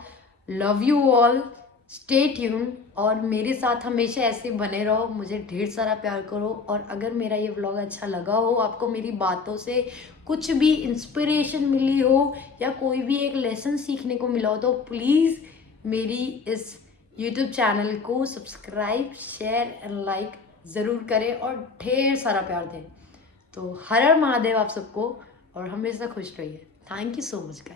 Love you all, stay tune, और मेरे साथ हमेशा ऐसे बने रहो, मुझे ढेर सारा प्यार करो। और अगर मेरा ये व्लॉग अच्छा लगा हो, आपको मेरी बातों से कुछ भी इंस्पिरेशन मिली हो या कोई भी एक लेसन सीखने को मिला हो, तो प्लीज़ मेरी इस यूट्यूब चैनल को सब्सक्राइब, शेयर एंड लाइक ज़रूर करें और ढेर सारा प्यार दें। तो हर हर महादेव आप सबको, और हमेशा खुश रहिए। Thank you so much guys.